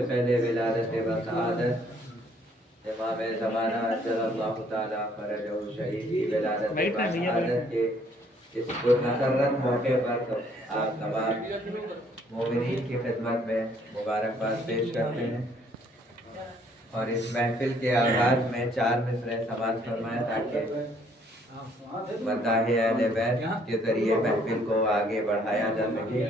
सबसे पहले विलादत व सआदत इमाम ज़माना अज्जलल्लाहु ताला फरजहु शरीफ की विलादत व सआदत के इस पुरमसरत मौके पर तो आप तमाम मोमिनीन की खिदमत में मुबारकबाद पेश करते हैं और इस महफिल के आगाज में 4 मिसरे समाअत फरमाएं ताकि मदाहे अहले बैत के जरिए महफिल को आगे बढ़ाया जा सके।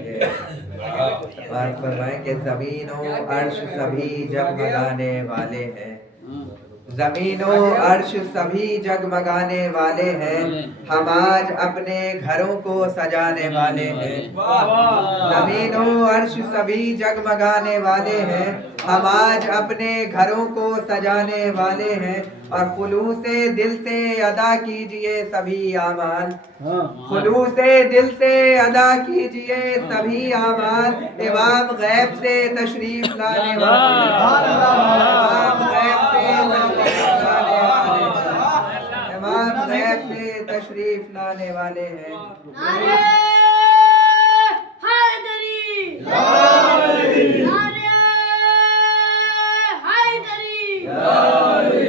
बात फरमाएं कि ज़मीन और अर्श सभी जगमगाने वाले हैं, ज़मीन और अर्श सभी जगमगाने वाले हैं, हम आज अपने घरों को सजाने वाले हैं। ज़मीन और अर्श सभी जगमगाने वाले हैं, हम आज अपने घरों को सजाने वाले हैं। और खुलूसे दिल से अदा कीजिए सभी आमाल, खुलूसे दिल से अदा कीजिए सभी आमाल। इमाम गैब से तशरीफ लाने वाले, इमाम गैब से तशरीफ लाने वाले, इमाम गैब से तशरीफ लाने वाले हैं। नारे हैदरी, नारे हैदरी,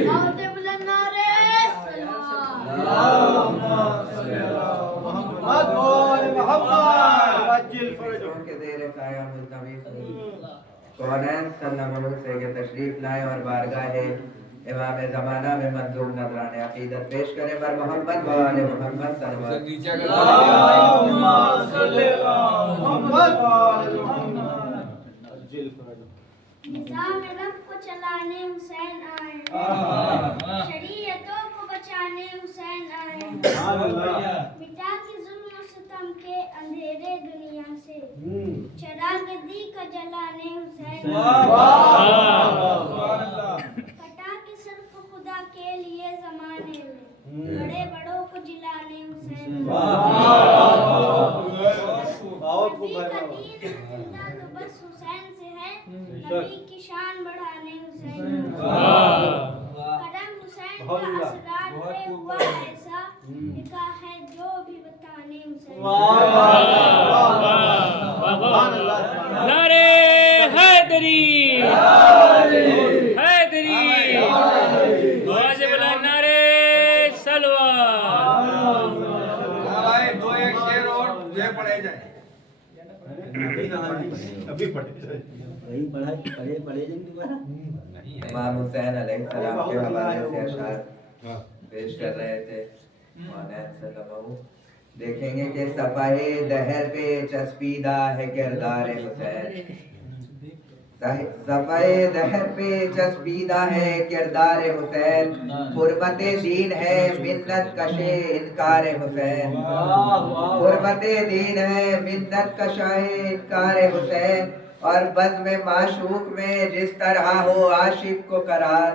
दाऊद बुलंद नारे कौनैन सल्लल्लाहु अलैहि वसल्लम तशरीफ लाए और बारगाह इमाम ज़माना में मंजूर नजराने अकीदत पेश करें। बर मोहम्मद व आले मोहम्मद सल्लल्लाहु अलैहि वसल्लम। निज़ाम रब को चलाने हुसैन आए, शरीयतों को बचाने हुसैन आए, मिटा के जुल्म सितम के अंधेरे दुनिया से, चिराग दी का जलाने हुसैन कटा के सिर्फ खुदा के लिए जमाने में, बड़े बड़ों को जिलाने हुसैन नबी का दीन जिंदा तो बस हुसैन से है, नबी की शान बढ़ाने हुसैन कदम हुसैन का असरार पे हुआ ऐसा, लिखा है जो भी बताने हुसैन। नारे हैदरी, हैदरी, आवाज़ बुलंद नारे सलवात। भाई 2-1 शेर और जो पढ़े जाए। अभी पढ़े इमाम हुसैन अलैहिस्सलाम के हवाले से अशार पेश कर रहे थे। कौनैन सल्लल्लाहु देखेंगे कि सफ़ाए दहर पे चस्पीदा है किरदार हुसैन, सफ़ाए दहर पे चस्पीदा है किरदार हुसैन, हुर्मते दीन है मिन्नत कशे इनकार हुसैन, हुर्मते दीन है मिन्नत कशाए इनकार हुसैन। और बज़्म माशूक में जिस तरह हो आशिक को करार,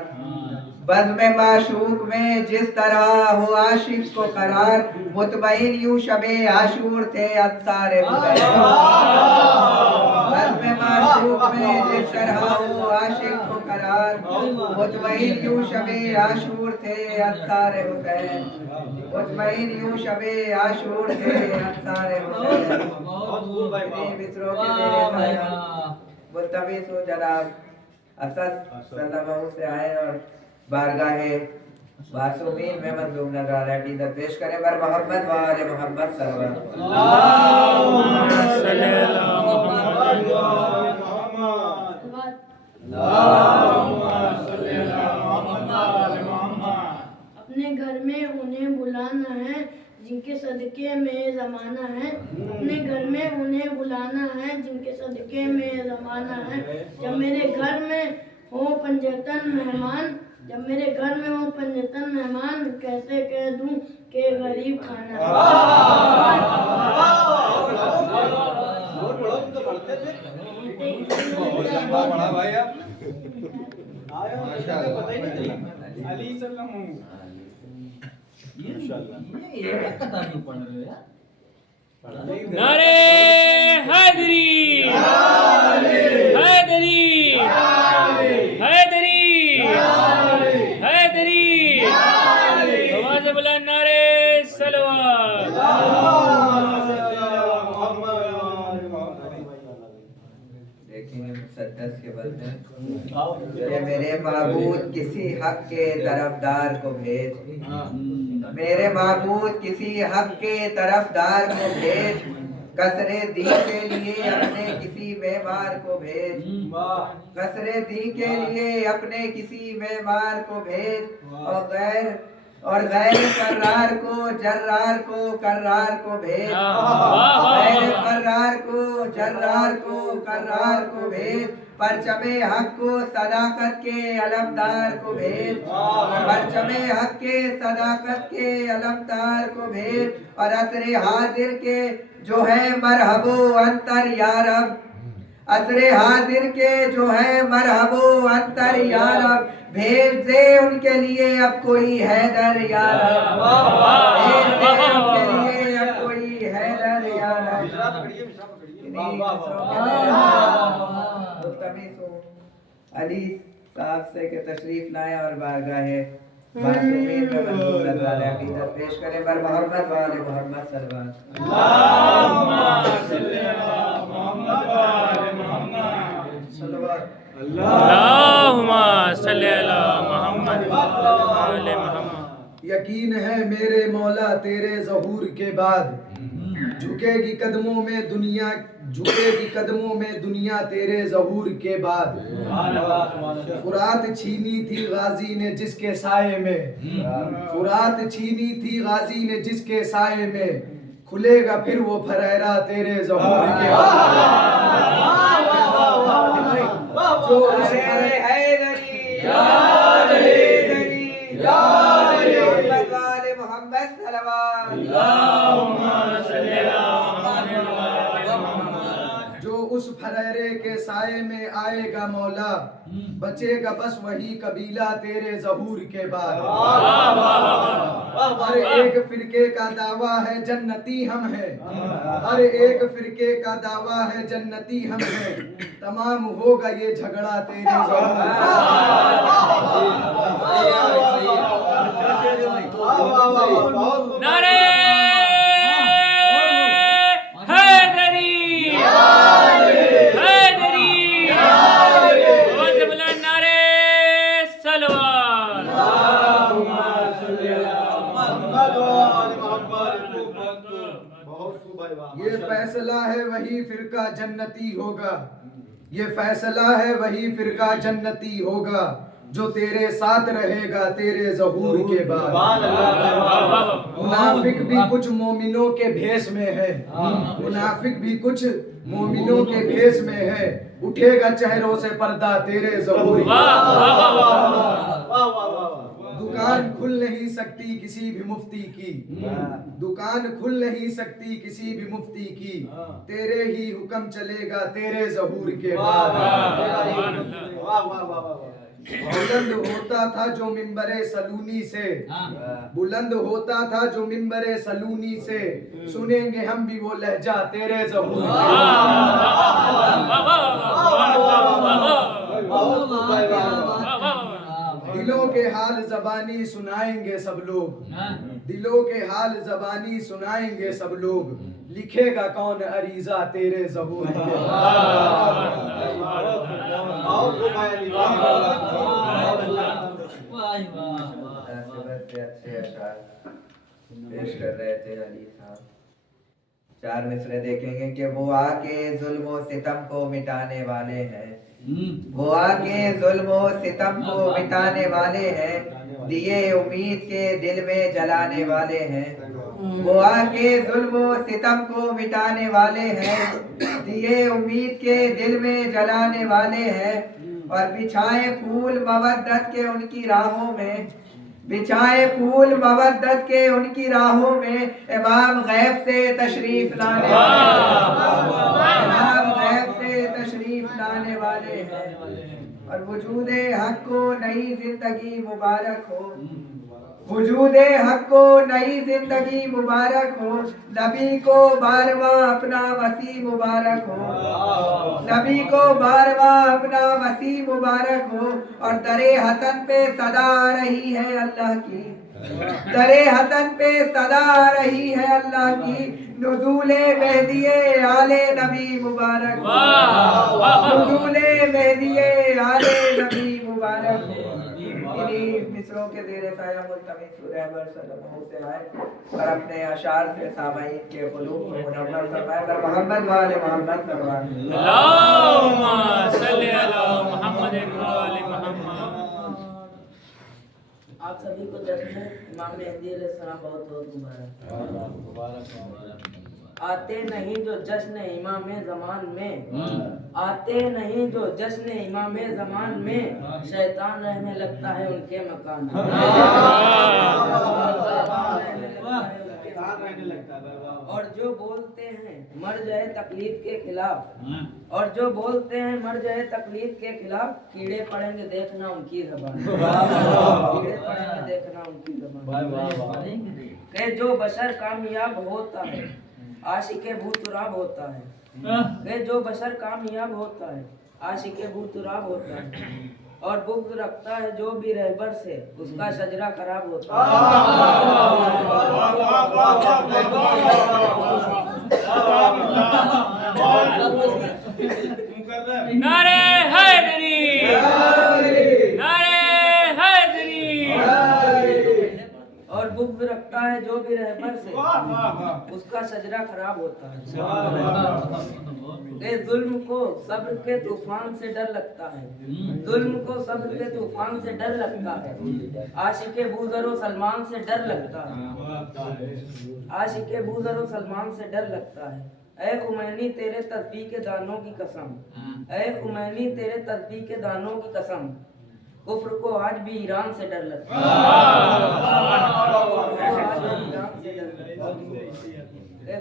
बज़्म माशूक में जिस तरह हो आशिक को करार, मुतमईन यूं शबे आशूर थे अंसार हुसैन। बज़्म माशूक में जिस तरह हो आशिक को करार, मुतमईन यूं शबे आशूर थे अंसार हुसैन, मुतमईन यूं शबे आशूर थे अंसार हुसैन। मिसरों के तेरे साया मुल्तमिस हो जनाब असद सल्लल्लाहु से आए और बारगाहे मासूमीन में मंजूर नजराना अकीदत पेश करें। बर मोहम्मद व आले मोहम्मद सल्लल्लाहु अपने घर में उन्हें बुलाना है जिनके सदके में ज़माना है, अपने घर में उन्हें बुलाना है जिनके सदके में ज़माना है। जब मेरे घर में हो पंजतन मेहमान, जब मेरे घर में हो पंजतन मेहमान, कैसे कह दूं कि गरीब खाना है। बड़ा भाई आप अली सल्लल्लाहु नारे हैदरी, हैदरी, हैदरी, हैदरी, आवाज़ बुलंद नारे सलवात। देखेंगे मुसद्दस के बाद में कि मेरे माबूद किसी हक के तरफदार को भेज, मेरे माबूद किसी हक के तरफदार को भेज, कसरे दी के लिए अपने किसी मेहमान को भेज, कसरे दी के लिए अपने किसी मेहमान को भेज, और गैर कर्रार को जर्रार को कर्रार को भेज, गैर कर्रार को जर्रार को कर्रार को भेज, परचमे हक को सदाकत के अलमदार को भेज, परचमे हक के सदाकत के अलमदार को भेज, और असरे हाजिर के जो है मरहबो अंतर यारब, असरे हाजिर के जो है मरहबो अंतर यारब, भेज दे उनके लिए अब कोई हैदर यारब, भेज दे उनके लिए अब कोई हैदर यारब। अली साहब से के तशरीफ लाए और बारगाहे मासूमीन में मंजूर नज़ारे अकीदत पेश करें। बर मोहम्मद वाले मोहम्मद सल्लल्लाहु अल्लाहुम्मा सल्ली अला मुहम्मद व आले मुहम्मद। यकीन है मेरे मौला तेरे ज़हूर के बाद झुकेगी कदमों में दुनिया, झुकेगी कदमों में दुनिया तेरे ज़हूर के बाद। फुरात छीनी थी गाजी ने जिसके साये में, फुरात छीनी थी गाजी ने जिसके साये में, खुलेगा फिर वो फरेरा तेरे ज़हूर के बाद। जो उस जो उस फरेरे के साये में आएगा मौला, बचेगा बस वही कबीला तेरे ज़हूर के बाद। हर एक फिरके का दावा है जन्नती हम हैं, हर एक फिरके का दावा है जन्नती हम हैं, तमाम होगा ये झगड़ा तेरे ज़हूर। नारे हैदरी, हैदरी, आवाज़ बुलंद नारे सलवात। ये फैसला है वही फिरका जन्नती होगा, ये फैसला है वही फिरका जन्नती होगा, जो तेरे साथ रहेगा तेरे ज़हूर के बाद। मुनाफिक भी कुछ मोमिनों के भेष में है, मुनाफिक भी कुछ मोमिनों के भेष में है, उठेगा चेहरों से पर्दा तेरे ज़हूर के बाद। दुकान खुल नहीं सकती किसी भी मुफ्ती की, दुकान खुल नहीं सकती किसी भी मुफ्ती की, तेरे ही हुक्म चलेगा तेरे ज़हूर के बाद। बुलंद होता था जो मिंबरे सलूनी से, बुलंद होता था जो मिंबरे सलूनी से, सुनेंगे हम भी वो लहजा तेरे ज़हूर के बाद। दिलों के हाल ज़बानी सुनाएंगे सब लोग, दिलों के हाल ज़बानी सुनाएंगे सब लोग, लिखेगा कौन अरीज़ा तेरे ज़हूर के अच्छे अशार पेश कर रहे थे अली साहब। चार मिसरे देखेंगे कि वो आके जुल्म व सितम को मिटाने वाले हैं, वो आके जुल्म व सितम को मिटाने वाले हैं, दिए उम्मीद के दिल में जलाने वाले हैं। वो आके जुल्म व सितम को मिटाने वाले हैं, दिए उम्मीद के दिल में जलाने वाले हैं, और बिछाए फूल मवद्दत के उनकी राहों में, बिछाए फूल मवद्दत के उनकी राहों में, इमाम गैब से तशरीफ लाने वाले, इमाम गैब से तशरीफ लाने वाले हैं। और वजूदे हक को नई जिंदगी मुबारक हो, वजूदे हक को नई जिंदगी मुबारक हो, नबी को बारवा अपना वसी मुबारक हो, नबी को बारवा अपना वसी मुबारक हो। और दरे हसन पे सदा आ रही है अल्लाह की, दरे हसन पे सदा आ रही है अल्लाह की, नुज़ूले मेहदिये आले नबी मुबारक, वाह वाह नुज़ूले मेहदिये आले नबी मुबारक। इन्हीं मिसरों के ज़ेरे साया मुल्तमिस रहबर सल्लल्लाहु से आए और अपने अशार से सामाईन के क़ुलूब को मुनव्वर फरमाए। अगर मोहम्मद वाले मोहम्मद फरमाए। अल्लाहुम्मा सल्ली अला मुहम्मद व आले मुहम्मद। आप सभी को जश्न इमाम मेहदी अलैहिस्सलाम बहुत बहुत मुबारक। आते नहीं जो जश्न इमाम ज़मान में, आते नहीं जो जश्न इमाम ज़मान में, शैतान रहने लगता है उनके मकान में। और जो बोलते हैं मर जाए तकलीफ के खिलाफ, और जो बोलते हैं मर जाए तकलीफ के खिलाफ, कीड़े पड़ेंगे देखना उनकी ज़बान, कीड़े पड़ेंगे देखना उनकी ज़बान। कि जो बशर कामयाब होता है आशिके भूतुराब होता है, कि जो बशर कामयाब होता है आशिके भूतुराब होता है, और बुग़्ज़ रखता है जो भी रहबर से उसका शजरा खराब होता है। नारे हैदरी, नारे हैदरी। और बुग़्ज़ रखता है जो भी रहबर से उसका शजरा खराब होता है। कि जुल्म को सब्र के तूफान से डर लगता है, जुल्म को सब्र के तूफान से डर लगता है, आशिके बूज़र व सलमान से डर लगता है, आशिके बूज़र व सलमान से डर लगता है। ऐ खुमैनी तेरे तस्बीह के दानों की कसम, ऐ खुमैनी तेरे तस्बीह के दानों की कसम, कुफ्र को आज भी ईरान से डर लगता है।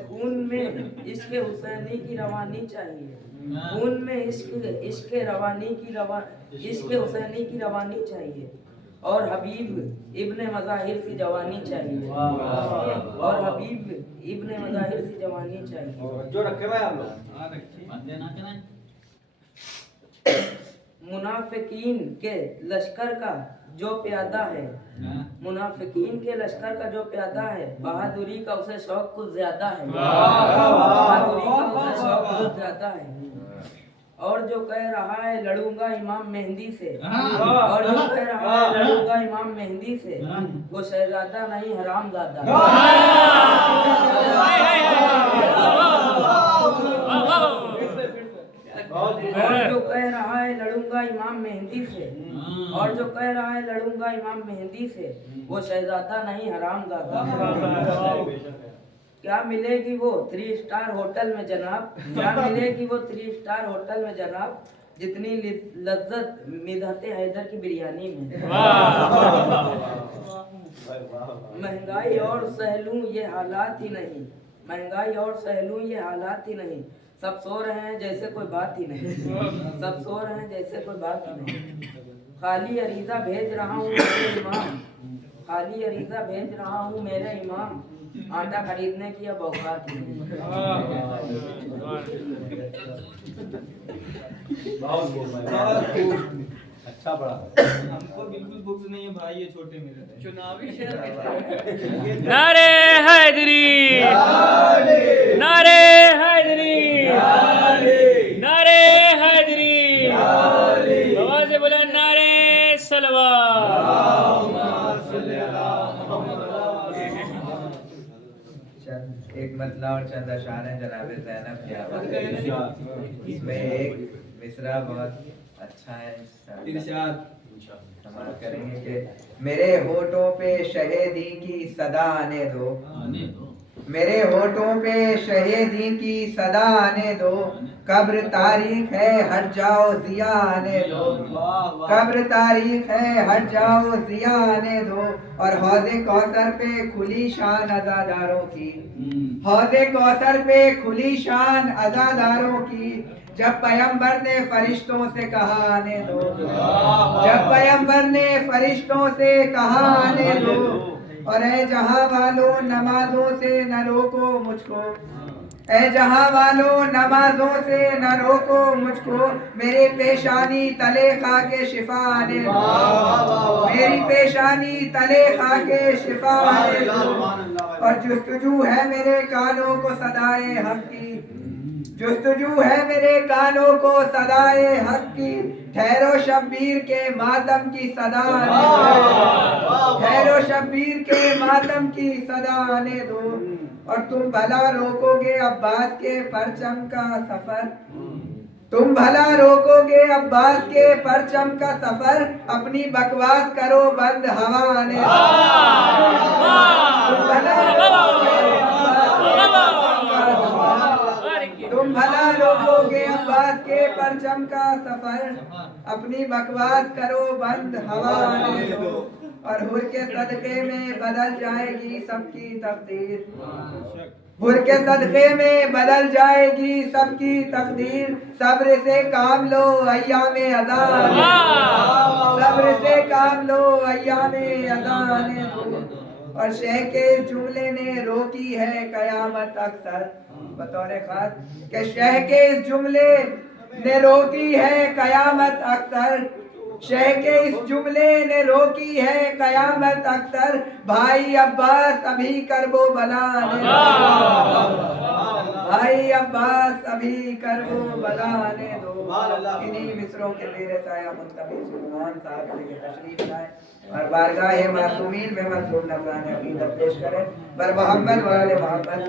खून में इश्क हुसैनी की रवानी चाहिए, खून में इश्क हुसैनी की रवानी चाहिए, और हबीब इब्ने मज़ाहिर की जवानी चाहिए, और हबीब इब्ने मज़ाहिर की जवानी चाहिए। जो रखे भाई आप लोग मुनाफिकीन के लश्कर का जो प्यादा है, मुनाफिकीन के लश्कर का जो प्यादा है, बहादुरी का उसे शौक कुछ ज्यादा है, बहादुरी का उसे शौक कुछ ज्यादा है। और जो कह रहा है लड़ूंगा इमाम मेहंदी से, और जो कह रहा है लड़ूंगा इमाम मेहंदी से, वो शहजादा नहीं हरामजादा है। और जो कह रहा है लड़ूंगा इमाम मेहंदी से, और जो कह रहा है लड़ूंगा इमाम मेहंदी से, वो शहजादा नहीं हरामजादा। क्या मिलेगी वो 3 स्टार होटल में जनाब, क्या मिलेगी वो 3 स्टार होटल में जनाब, जितनी लज्जत मिदहते हैदर की बिरयानी में। महंगाई और सहलूं ये हालात ही नहीं, महंगाई और सहलूं ये हालात ही नहीं, सब सो रहे हैं जैसे कोई बात ही नहीं, सब सो रहे हैं जैसे कोई बात ही नहीं। खाली अरीजा भेज रहा हूँ मेरे इमाम, खाली अरीजा भेज रहा हूँ मेरे इमाम, आटा खरीदने की अब औकात नहीं। अच्छा पड़ा। हमको बिल्कुल बुक्स नहीं है भाई, ये छोटे मेरे चुनावी नारे हैदरी, नारे हैदरी, नारे हैदरी। आवाज़ से बोला नारे एक मतला और चंद अशार हैं जनाब ज़ैनब की आवाज़। इसमें एक मिसरा बहुत अच्छा है, इरशाद समाप्त करेंगे कि मेरे होठों पे शहीदी की सदा आने दो, मेरे होठों पे शहीदी की सदा आने दो, कब्र तारीख है हट जाओ जिया आने दो, कब्र तारीख है हट जाओ जिया आने दो, और हौज़े कौसर पे खुली शान अज़ादारों की, हौज़े कौसर पे खुली शान अज़ादारों की, जब पैगंबर ने फरिश्तों से कहा आने दो, जब पैगंबर ने फरिश्तों से कहा आने दो, और ऐ जहां वालों नमाजों से न रोको मुझको, ऐ जहां वालों नमाजों से न रोको मुझको, मेरे पेशानी तले खा के शिफा आने दो, मेरी पेशानी तले खा के शिफा आने दो। और जुस्तजू है मेरे कानों को सदाए हक की, जुस्तजू है मेरे कानों को सदाए हक की, ठहरो शब्बीर के मातम की सदा आने दो, ठहरो शब्बीर के मातम की सदा आने दो। और तुम भला रोकोगे अब्बास के परचम का सफर, तुम भला रोकोगे अब्बास के परचम का सफर, अपनी बकवास करो बंद हवा आने दो। तुम भला रोकोगे अब्बास के परचम का सफर, अपनी बकवास करो बंद हवा आने दो। और हुर के सदके में बदल जाएगी सबकी तकदीर, हुर के सदके में बदल जाएगी सबकी तकदीर। सब्र से काम लो अय्यामे अज़ान, सब्र से काम लो अय्यामे अज़ान। और शेख के जुमले ने रोकी है कयामत अक्सर, बतौर खास के शेख के इस जुमले ने रोकी है कयामत अक्सर, शेख के इस जुमले ने रोकी है कयामत अक्सर। भाई अब्बास अभी करबो बनाने दो, भाई अब्बास अभी करबो बनाने दो। इन्हीं मिसरों के मेरे साया मुंतबी सुल्तान साहब के तशरीफ लाए और बारगाह मासूमीन में मंसूर नज़राने अकीदत पेश करें। बर मोहम्मद वाले मोहम्मद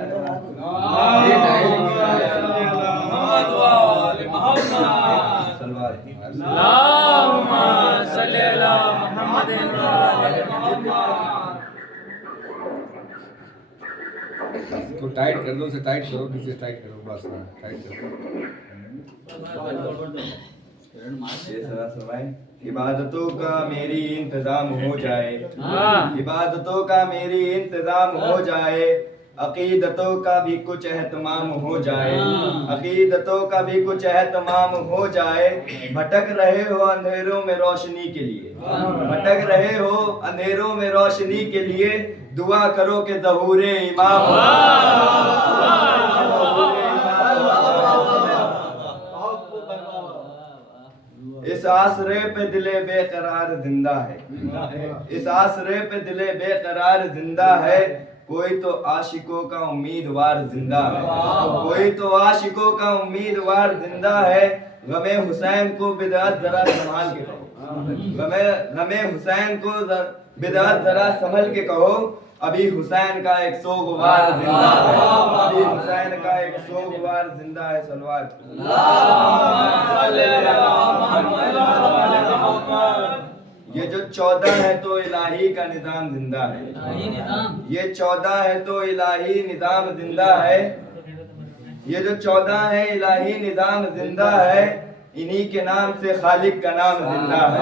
इसको टाइट कर दो, उसे टाइट करो, किसे टाइट करो, बस टाइट करो। इबादतों का मेरी इंतजाम हो जाए, इबादतों का मेरी इंतजाम हो जाए, अकीदतों का भी कुछ एहतमाम हो जाए, अकीदतों का भी कुछ एहतमाम हो जाए। भटक रहे हो अंधेरों में रोशनी के लिए, भटक रहे हो अंधेरों में रोशनी के लिए, दुआ करो कि ज़हूरे इमाम इस आसरे पे दिले बेकरार जिंदा है, इस आसरे पे दिले बेकरार जिंदा है। कोई तो आशिकों का उम्मीदवार जिंदा है, कोई तो आशिकों का उम्मीदवार जिंदा है। गमे हुसैन को बिदअत जरा संभाल के कहो, गमे हुसैन को बिदअत जरा संभल के कहो। अभी हुसैन का एक सोगवार जिंदा है, अभी हुसैन का एक सोगवार जिंदा है। सलवात ये जो 14 है तो इलाही का निजाम जिंदा है, ये 14 है तो इलाही निजाम जिंदा है, ये जो 14 है इलाही निजाम जिंदा है। इन्हीं के नाम से खालिक का नाम जिंदा है,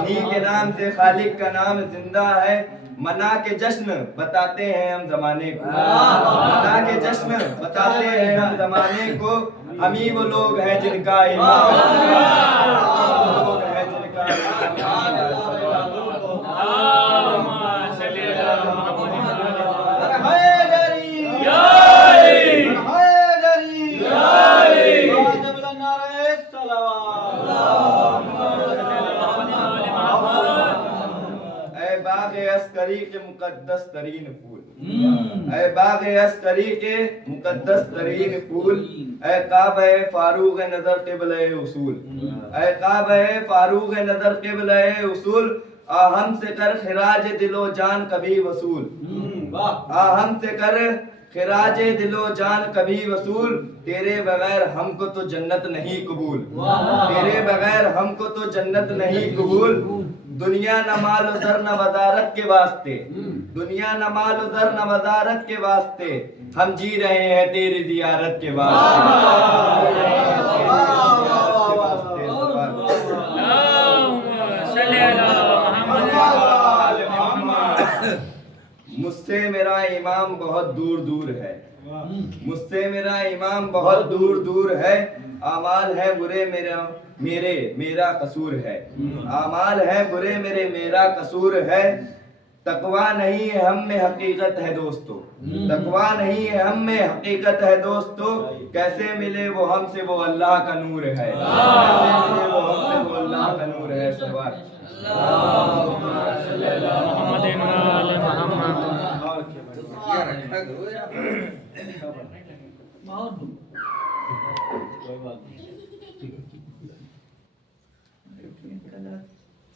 इन्हीं के नाम से खालिक का नाम जिंदा है। मना के जश्न बताते हैं हम जमाने को, मना के जश्न बताते हैं हम जमाने को। हम ही वो लोग हैं जिनका ईमान, लोग हैं जिनका अस्करी के मुकद्दस तरीन फूल, ऐ बाग़ अस्करी के मुकद्दस तरीन फूल, ऐ काबे फारूक नजर क़िबले उसूल, ऐ काबे फारूक नजर क़िबले उसूल। आ हमसे कर खिराज दिलो जान कभी वसूल, आ हमसे कर खिराज दिलो जान कभी वसूल। तेरे बगैर हमको तो जन्नत नहीं कबूल, तेरे बगैर हमको तो जन्नत नहीं कबूल। दुनिया न माल उधर न वजारत के वास्ते, दुनिया न माल उधर न वजारत के वास्ते, हम जी रहे हैं तेरी जियारत के वास्ते। मुझसे मेरा इमाम बहुत दूर दूर है, मुझसे मेरा इमाम बहुत दूर दूर है। आमाल है बुरे मेरा कसूर है, आमाल है बुरे मेरा कसूर है। तकवा नहीं है हम में हकीकत है दोस्तों, तकवा नहीं है हम में, हकीकत है दोस्तों। कैसे मिले वो हमसे, वो अल्लाह का नूर है। कैसे मिले वो हमसे, वो अल्लाह का नूर है। सवाल मोहम्मद वाले मोहम्मद। क्या रखा दो यार।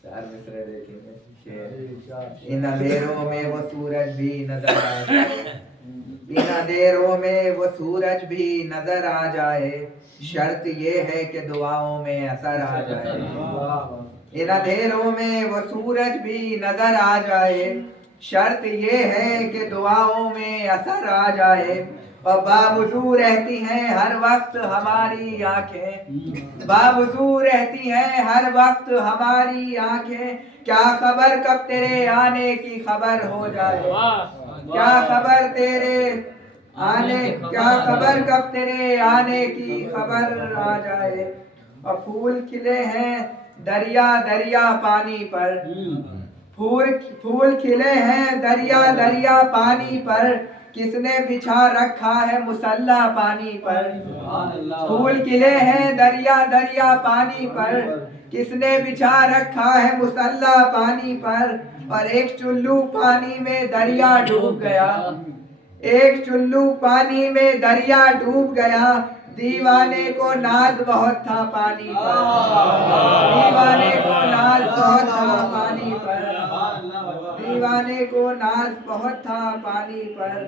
चार मिसरे देखेंगे। शेर। इन अंधेरों में वो सूरज भी नजर आ जाए, इन अंधेरों में वो सूरज भी नजर आ जाए, शर्त ये है कि दुआओं में असर आ जाए। इन अंधेरों में वो सूरज भी नजर आ जाए, शर्त ये है कि दुआओं में असर आ जाए। और बावजूद रहती हैं हर वक्त हमारी आंखें, बावजूद रहती हैं हर वक्त हमारी आंखें। क्या खबर कब तेरे आने की खबर हो जाए, क्या खबर तेरे आने, क्या खबर कब तेरे आने की खबर आ जाए। और फूल खिले हैं दरिया दरिया पानी पर, फूल खिले हैं दरिया दरिया पानी पर, किसने बिछा रखा है मुसल्ला पानी पर। फूल खिले हैं दरिया दरिया पानी पर, किसने बिछा रखा है मुसल्ला पानी पर। और एक चुल्लू पानी में दरिया डूब गया, एक चुल्लू पानी में दरिया डूब गया, दीवाने को नाज बहुत था पानी पर, दीवाने को नाज बहुत था पानी पर, दीवाने को नाज बहुत था पानी पर।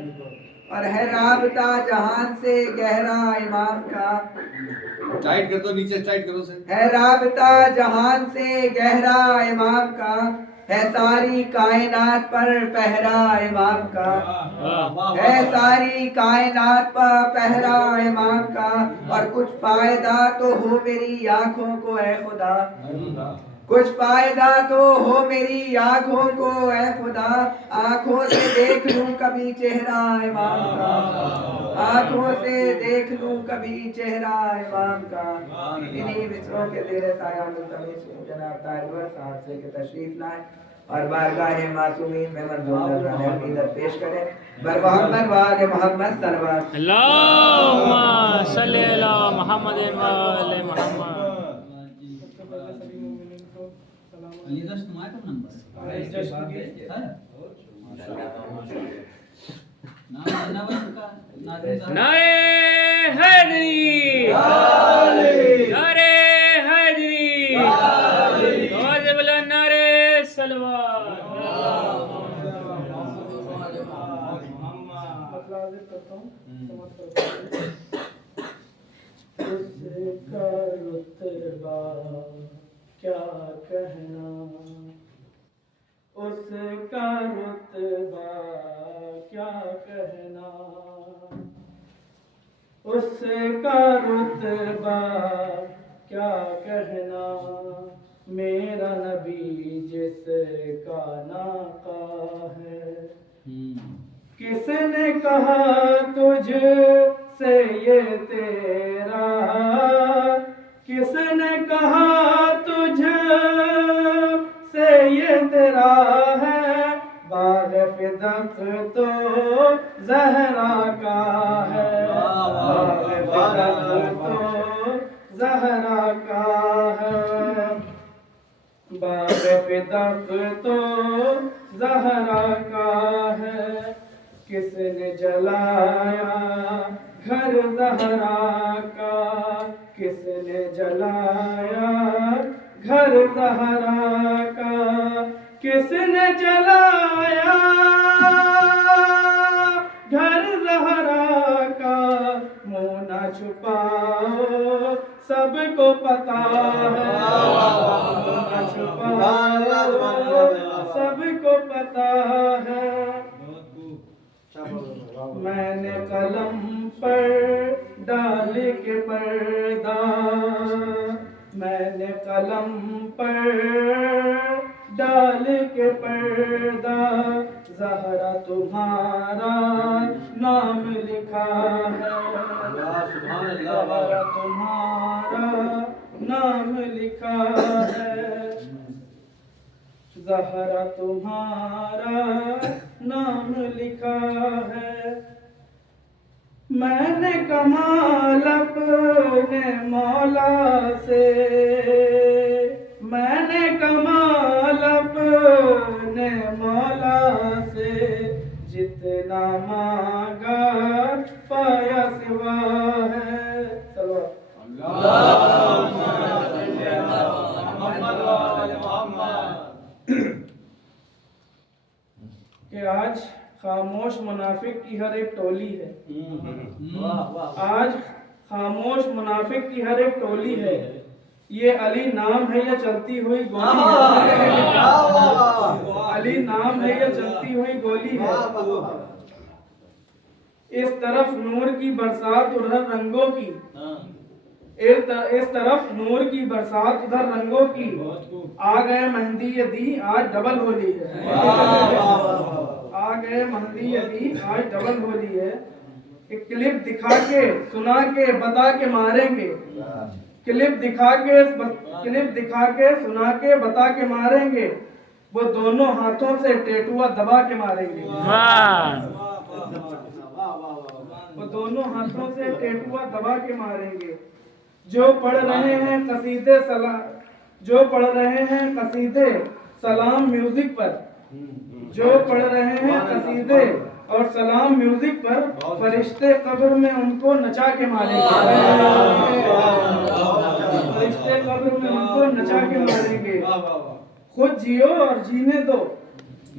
और है राबता जहान से गहरा इमाम का, टाइट कर दो, नीचे टाइट करो से। है राबता जहान से गहरा इमाम का, है सारी कायनात पर पहरा इमाम का, है सारी कायनात पर पहरा इमाम का। और कुछ फायदा तो हो मेरी आंखों को ऐ खुदा, कुछ फायदा तो हो मेरी आंखों को ऐ खुदा, आंखों से देख लूं कभी चेहरा इमाम का, आंखों से देख लूं कभी चेहरा इमाम का। इन्हीं मिसरों के तेरे साया मुल्तमिस हूं जनाब ताजवर साहब से के तशरीफ लाए और बारगाह मासूमीन में मंजूर नजराने अकीदत पेश करें। बर मोहम्मद वाले मोहम्मद सल्लल्लाहु अल्लाहुम्मा सल्ली अला मोहम्मद वाले मोहम्मद। नारे हैदरी, नारे हैदरी, और से बोला नारे सलवार। उसका रुतबा क्या कहना, उसका रुतबा क्या कहना, उसका रुतबा क्या कहना। मेरा नबी जिसका नाका है, किसने कहा तुझ से ये तेरा, किसने कहा तुझ से ये तेरा है। बाग फिदक तो ज़हरा का है, बाग फिदक तो ज़हरा का है, बाग फिदक तो ज़हरा का है। किसने जलाया घर ज़हरा का, किसने जलाया घर ज़हरा का, किसने जलाया घर ज़हरा का। मुँह न छुपाओ सबको पता है, मुँह न छुपाओ सबको पता है। मैंने कलम पर डाल के पर्दा, मैंने कलम पर डाल के पर्दा, ज़हरा तुम्हारा नाम लिखा है, ज़हरा तुम्हारा नाम लिखा है। ज़हरा तुम्हारा नाम लिखा है, मैंने कमाल अपने मौला से, मैंने कमाल अपने मौला से, जितना मांगा पाया सिवा है। चलो कि आज खामोश मुनाफिक की हर एक टोली है, आज खामोश मुनाफिक की हर एक टोली है, ये अली नाम है या चलती हुई गोली है, अली नाम है या चलती हुई गोली है। इस तरफ नूर की बरसात उधर रंगों की, इस तरफ नूर की बरसात उधर रंगों की, आ गए मेहंदी ये दी आज डबल होली है, आ गए मेहंदी ये दी आज डबल होली है। एक क्लिप दिखा के सुना के बता के मारेंगे, क्लिप दिखा के सुना के बता के मारेंगे, वो दोनों हाथों से टेटुआ दबा के मारेंगे, वो दोनों हाथों से टेटुआ दबा के मारेंगे। जो पढ़ रहे हैं कसीदे सलाम, जो पढ़ रहे हैं कसीदे सलाम म्यूजिक पर, जो पढ़ रहे हैं कसीदे और सलाम म्यूजिक पर, फरिश्ते कब्र में उनको नचा के मारेंगे, फरिश्ते कब्र में उनको नचा के मारेंगे। खुद जियो और जीने दो,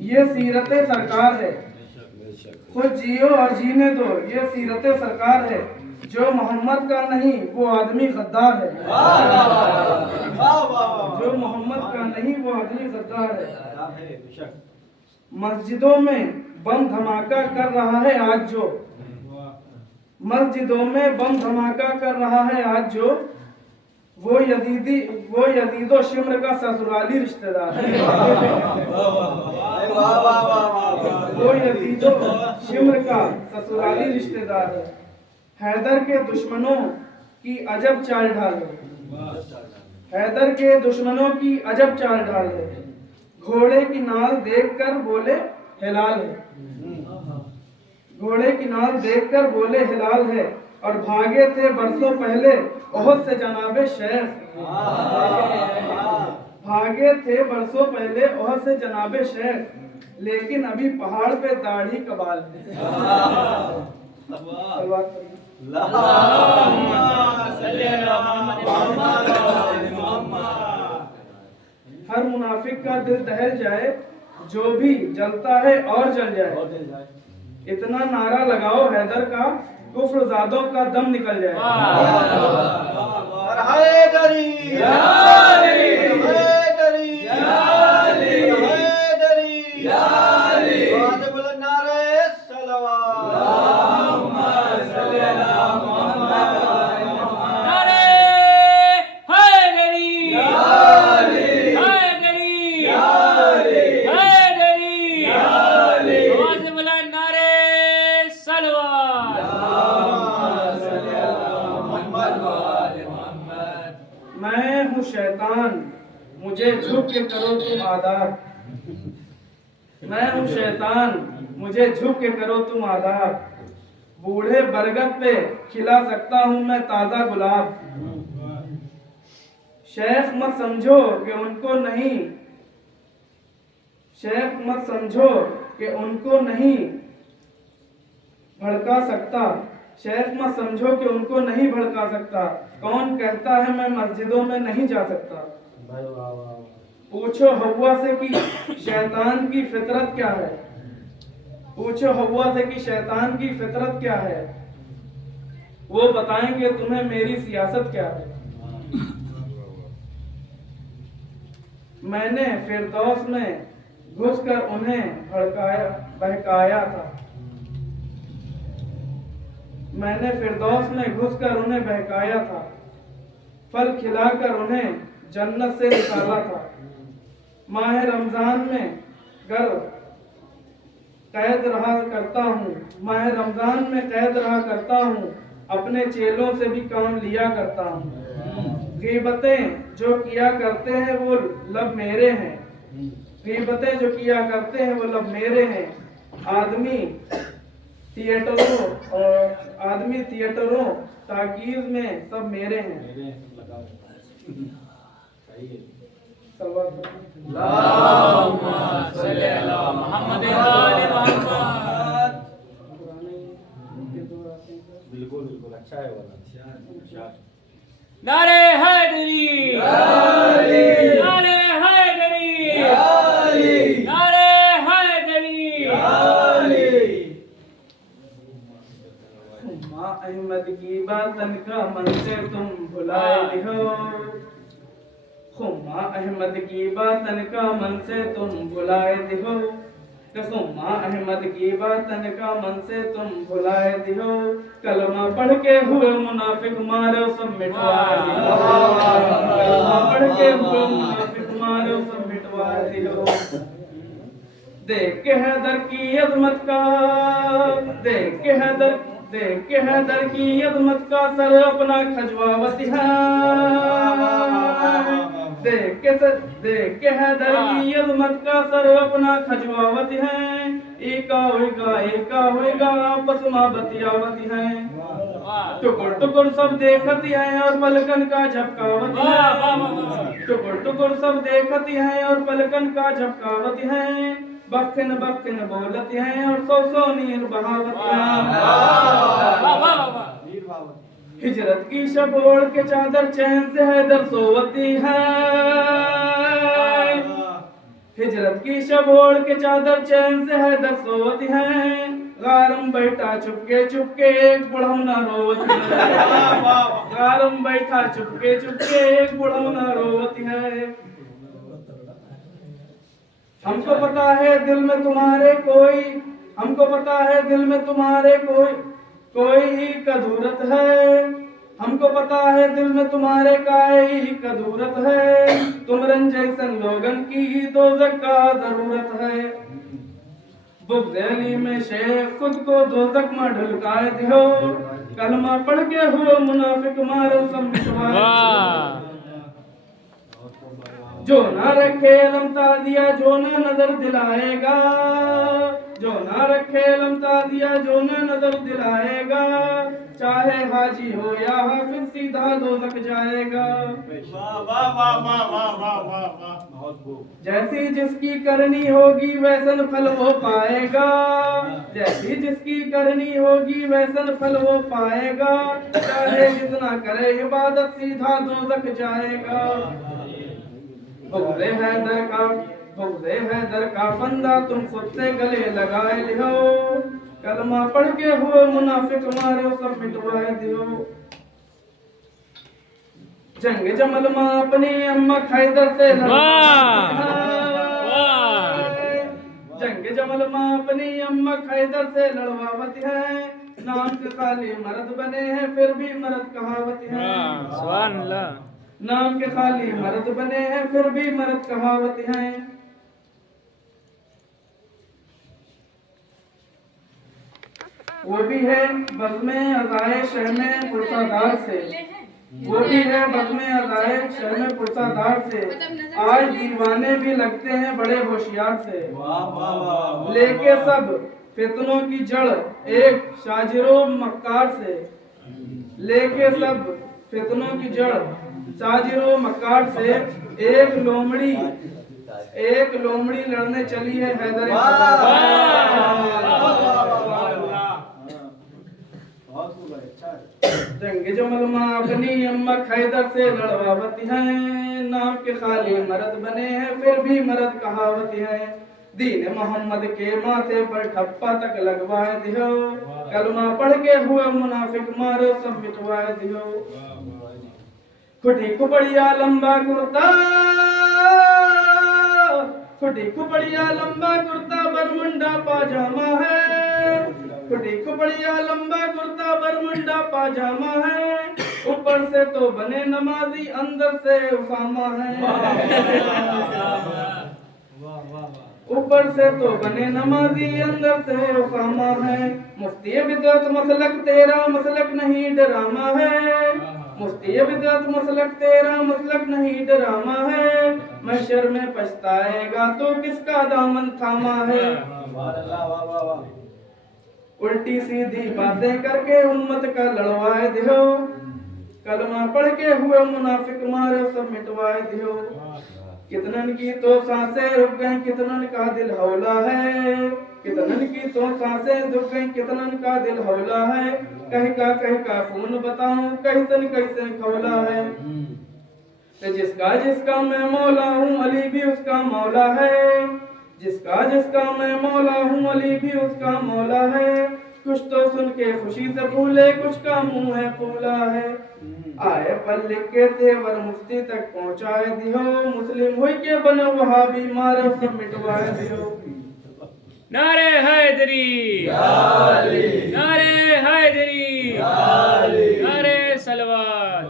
ये सीरत सरकार है, खुद जियो और जीने दो, ये सीरत सरकार है। जो मोहम्मद का नहीं वो आदमी गद्दार है, जो मोहम्मद का नहीं वो आदमी गद्दार है। मस्जिदों में बम धमाका कर रहा है आज जो, मस्जिदों में बम धमाका कर रहा है आज जो, वो यजीदो शिम्र का ससुराली रिश्तेदार है, वो यजीदो शिम्र का ससुराली रिश्तेदार है। हैदर के दुश्मनों की अजब चाल ढाल है, हैदर के दुश्मनों की अजब चाल ढाल है। घोड़े की नाल देखकर बोले हिलाल है, घोड़े की नाल देखकर बोले हिलाल है। और भागे थे बरसों पहले ओहद से जनाबे शेख, भागे थे बरसों पहले ओहद से जनाबे शेख, लेकिन अभी पहाड़ पे दाढ़ी कबाल है। हर मुनाफिक का दिल दहल जाए, जो भी जलता है और जल जाए। इतना नारा लगाओ हैदर का, कुफ्रजादों का दम निकल जाए। मैं हूँ शैतान मुझे झुक के करो तुम आदाब, मैं हूँ शैतान मुझे झुक के करो तुम आदाब। बूढ़े बरगद पे खिला सकता हूँ मैं ताजा गुलाब। शेख मत समझो कि उनको नहीं, शेख मत समझो कि उनको नहीं भड़का सकता, शेख मत समझो कि उनको नहीं भड़का सकता। कौन कहता है मैं मस्जिदों में नहीं जा सकता। पूछो हव्वा से कि शैतान की फितरत क्या है, पूछो हव्वा से कि शैतान की फितरत क्या है, वो बताएंगे तुम्हें मेरी सियासत क्या है। मैंने फिरदौस में घुसकर उन्हें बहकाया था, मैंने फिरदौस में घुसकर उन्हें बहकाया था। फल खिलाकर उन्हें जन्नत से निकाला था। माह रमजान में गर कैद रहा करता हूँ, माह रमजान में कैद रहा करता हूँ, अपने चेलों से भी काम लिया करता हूँ। गीबतें जो किया करते हैं वो लब मेरे हैं, गीबतें जो किया करते हैं वो लब मेरे हैं। आदमी थिएटरों ताकीज़ में सब मेरे हैं। अल्लाहुम्मा सल्ली अला मुहम्मद व आले मुहम्मद। बिल्कुल बिल्कुल अच्छा है वाला। नारे हैदरी, नारे हैदरी, नारे हैदरी। हुम्मा अहमद की बातन का मन से तुम भुलाए दिहो। हुम्मा अहमद की बातन का मन से तुम भुलाए दिहो। हुम्मा अहमद की बातन का मन से तुम भुलाए दिहो। कलमा पढ़ के हुए मुनाफिक मारो सब मिटवाए दिहो। कलमा पढ़ के हुए मुनाफिक मारो सब मिटवाए दिहो। देख के हैदर की अजमत का, देख के हैदर की अजमत का सर अपना खजवावत है। देख के हैदर की अजमत का सर अपना खजवावत है। एका होएगा आपस में बतियावत है। टुकुर टुकुर सब देखती है और पलकन का झपकावत है। टुकुर टुकुर सब देखती है और पलकन का झपकावत है। बखन बोलती है और सौ नीर बहावत है। हिजरत की शब ओढ़ के चादर चैन से हैदर सोवती है। हिजरत की शब ओढ़ के चादर चैन से हैदर सोवती है। गारम बैठा चुपके एक बुढ़ौना रोवती है। गारम बैठा चुपके एक बुढ़ौना रोवती है। हमको पता है दिल में तुम्हारे कोई ही कदूरत है। हमको पता है दिल में तुम्हारे काहे ही कदूरत है। तुमरन जैसन लोगन की दोज़ख का जरूरत है। बुग़्ज़-ए-अली में शेख खुद को दोज़ख में ढुलकाए दियो। कलमा पढ़ के हुए मुनाफिक मारो सब मिटवाए। जो ना रखे लमता दिया जो ना नजर दिलाएगा। जो ना रखे लमता दिया जो ना नजर दिलाएगा। चाहे हाजी हो या हाफिज सीधा दोज़ख जाएगा। जैसी जिसकी करनी होगी वैसन फल वो पाएगा। जैसी जिसकी करनी होगी वैसन फल वो पाएगा। चाहे जितना करे इबादत सीधा दोज़ख जाएगा। बुग़्ज़-ए हैदर का फंदा तुम खुद से गले लगाए लिहो। कलमा पढ़ के हुए मुनाफिक मारो सब मिटवाए दियो। जंग जमल मां अपनी अम्मा हैदर से जंग जमल मां अपनी अम्मा हैदर से लड़वावत है। नाम के खाली मर्द बने हैं फिर भी मर्द कहावत है। सुभान अल्लाह। नाम के खाली मर्द बने हैं फिर भी मर्द कहावत हैं। वो भी है बज़्म-ए अज़ाए शहमे पुरसादार से। वो भी है बज़्म-ए अज़ाए शहमे पुरसादार से। आज दीवाने भी लगते हैं बड़े होशियार से। लेके सब फितनों की जड़ एक शाजिरो मक्कार से। लेके सब फितनों की जड़ साजिरो मक्कार से एक लोमड़ी लड़ने चली है हैदर। जंग जमल मां अपनी अम्मा हैदर से लड़वावती हैं। नाम के खाली मर्द बने हैं फिर भी मर्द कहावती हैं। दीन मोहम्मद के माथे पर ठप्पा तक लगवाए दियो। कलमा पढ़ के हुए मुनाफिक मारो सब मिटवाए दियो। खुटी कुपड़िया लंबा कुर्ता बरमुंडा पाजामा है। खुटी कुपड़िया लंबा कुर्ता बरमुंडा पाजामा है। ऊपर से तो बने नमाजी अंदर से उसामा है। ऊपर से तो बने नमाजी अंदर से उसामा है। मुफ्ती बिदअत मसलक तेरा मसलक नहीं डरामा है। मुफ्ती बिदअत मसलक तेरा मसलक नहीं डरामा है। महशर में पछताएगा तो किसका दामन थामा है। उल्टी सीधी बातें करके उम्मत का लड़वाए दियो, कलमा पढ़ के हुए मुनाफिक मारे सब मिटवाए दियो। कितनन की तो सांसें रुक गई, कितनन का दिल हौला है, कितनन की तो सांसें रुक गई, कितनन का दिल हौला है। कहीं का खून बताऊं, कैसन कैसे खौला है। तो जिसका मैं मौला हूँ, अली भी उसका मौला है। जिसका मैं मौला हूँ, अली भी उसका मौला है। कुछ तो सुन के खुशी से फूले, कुछ का मुंह है फूला है। आए पर लिख के तेवर मुफ्ती तक पहुँचाए दियो, मुस्लिम हुई के बने वहाबी मारे सब मिटवाए दियो। नारे हैदरी, नारे हैदरी, नारे सलवात।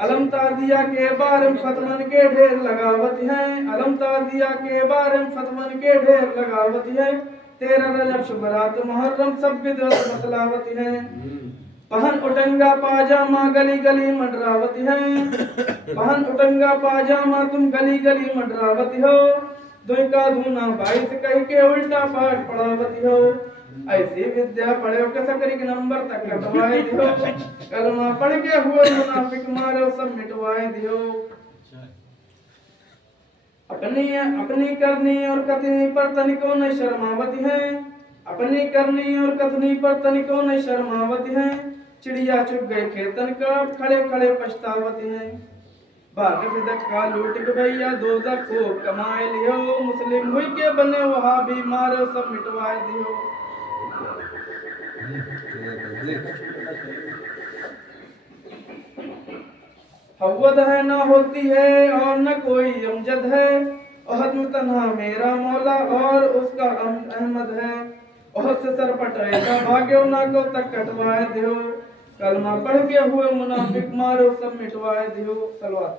अलम तादिया के बारे में फतवन के ढेर लगावत हैं, अलम तादिया के बारे में फतवन के ढेर लगावत हैं। 13 रजब शुबरात मुहर्रम सब बिदअत बतलावत हैं। पहन उटंगा पाजामा गली गली मंडरावत हैं, पहन उटंगा पाजामा तुम गली गली मंडरावत हो। दुई का दूना 22 कह के उल्टा पाठ पढ़ावत हो। ऐसी विद्या पढ़े के सकरी के नंबर तक कटवाए दियो, कलमा पढ़ के हुए मुनाफिक मारो सब मिटवाए दियो। अपनी करनी और कथनी पर तनिको न शर्मावती है, अपनी करनी और कथनी पर तनिको न शर्मावती है। चिड़िया चुग गई खेतन का, खड़े खड़े पछतावती है। भाग फिदक का लूट के भैया दोज़ख को कमाए लियो, मुस्लिम हुई के बने वहाबी मारो सब मिटवाए दियो। हवद है ना होती है और न कोई अमजद है, ओहद में तन्हा मेरा मौला और उसका अहमद है। ओहद से सर पटेगा भाग्यो ना को तक कटवाए दियो, कलमा पढ़ के हुए मुनाफिक मारो सब मिटवाए दियो। सलवात।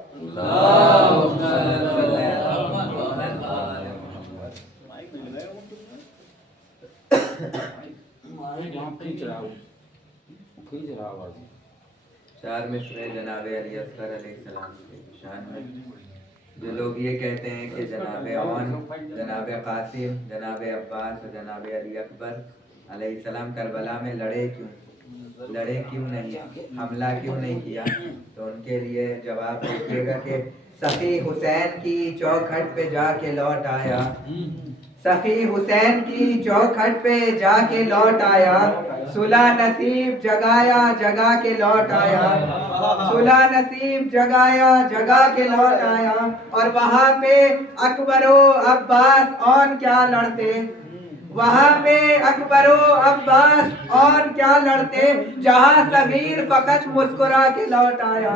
चार मिसरे जनाबे अली अस्गर अलैहिस्सलाम के शान में जो लोग ये कहते हैं कि जनाबे औन, जनाबे कासिम, जनाबे अब्बास और जनाबे अली अकबर अलैहिस्सलाम करबला में लड़े क्यों नहीं, हमला क्यों नहीं किया, तो उनके लिए जवाब दीजिएगा कि सखी हुसैन की चौखट पे जाके लौट आया, सखी हुसैन की चौखट पे जाके लौट आया। सुलह नसीब जगाया जगा के लौट आया, सुलह नसीब जगाया जगा के लौट आया। और वहाँ पे अकबरो अब्बास और क्या लड़ते, वहाँ पे अकबरो अब्बास और क्या लड़ते, जहाँ सगीर फकत मुस्कुरा के लौट आया,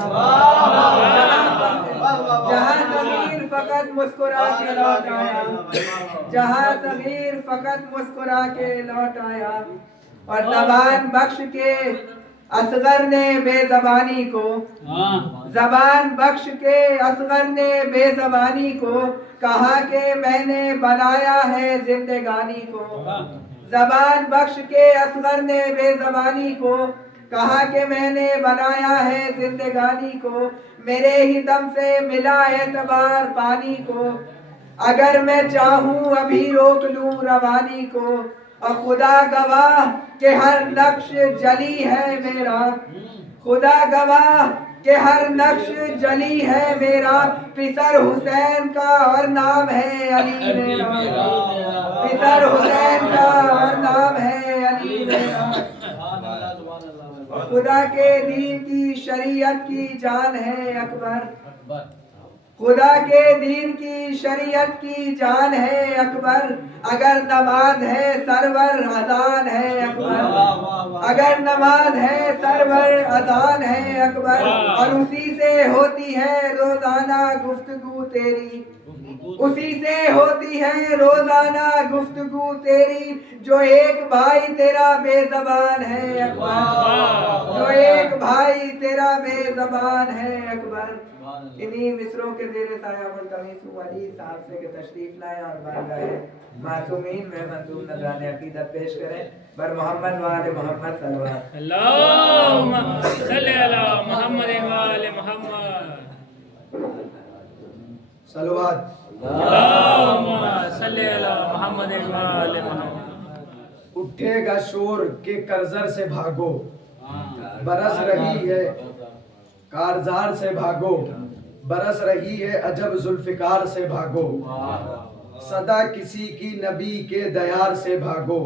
जहाँ सगीर फकत मुस्कुरा के लौट आया, जहाँ सगीर फकत मुस्कुरा के लौट आया। और ज़बान बख्श के असगर ने बेज़बानी को, ज़बान बख्श के असगर ने बेज़बानी को कहा कि मैंने बनाया है जिंदगानी को। ज़बान बख्श के असगर ने बेज़बानी को कहा कि मैंने बनाया है जिंदगानी को। मेरे ही दम से मिला एतबार पानी को, अगर मैं चाहूँ अभी रोक लूँ रवानी को। और खुदा गवाह के हर नक्श जली है मेरा, खुदा गवाह के हर नक्श जली है मेरा। पितर हुसैन का और नाम है अली मेरा, पितर हुसैन का और नाम है अली मेरा। खुदा के दीन की शरीयत की जान है अकबर, खुदा के दीन की शरीयत की जान है अकबर। अगर नमाज है सरवर अजान है अकबर, अगर नमाज है सरवर अजान है अकबर। और उसी से होती है रोजाना गुफ्तगू तेरी, उसी से होती है रोजाना गुफ्तगू तेरी। जो एक भाई तेरा बेज़बान है अकबर, जो एक भाई तेरा बेज़बान है अकबर। इन्हीं मिसरों के ज़ेरे साया मुल्तमिस अली साहब से के तशरीफ लाए और बारगाह मासूमीन में मंजूर नजराने अकीदत पेश करें। बर मोहम्मद वाले मोहम्मद सल्लल्लाहु अल्लाहुम्मा सल्ली अला मुहम्मद व आले मुहम्मद। सलवात। अल्लाहुम्मा सल्ली अला मुहम्मद व आले मुहम्मद। उठेगा शोर के करजर से भागो, बरस रही है कारजार से भागो, बरस रही है अजब जुल्फिकार से भागो, सदा किसी की नबी के दयार से भागो,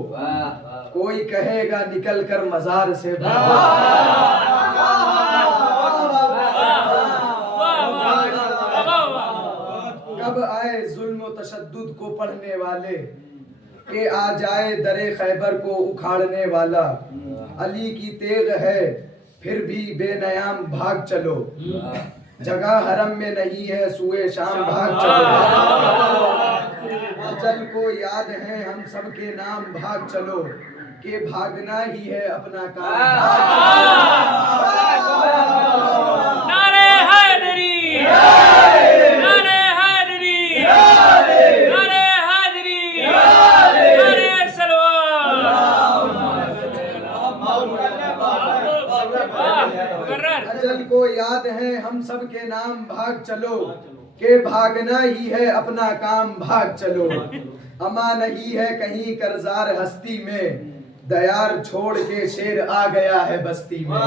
कोई कहेगा निकल कर मजार से भागो। कब आए जुल्म व तशद्दुद को पढ़ने वाले, के आ जाए दरे खैबर को उखाड़ने वाला, अली की तेग है फिर भी बेनयाम भाग चलो, जगह हरम में नहीं है सुए शाम भाग चलो। अजल को याद है हम सबके नाम भाग चलो, के भागना ही है अपना काम। नारे हैदरी, नारे हैदरी, नारे हैदरी, नारे सलवात। अजल को याद है हम सबके नाम भाग चलो, के भागना ही है अपना काम भाग चलो। अमा नहीं है कहीं करजार हस्ती में, दयार छोड़ के शेर आ गया है बस्ती में।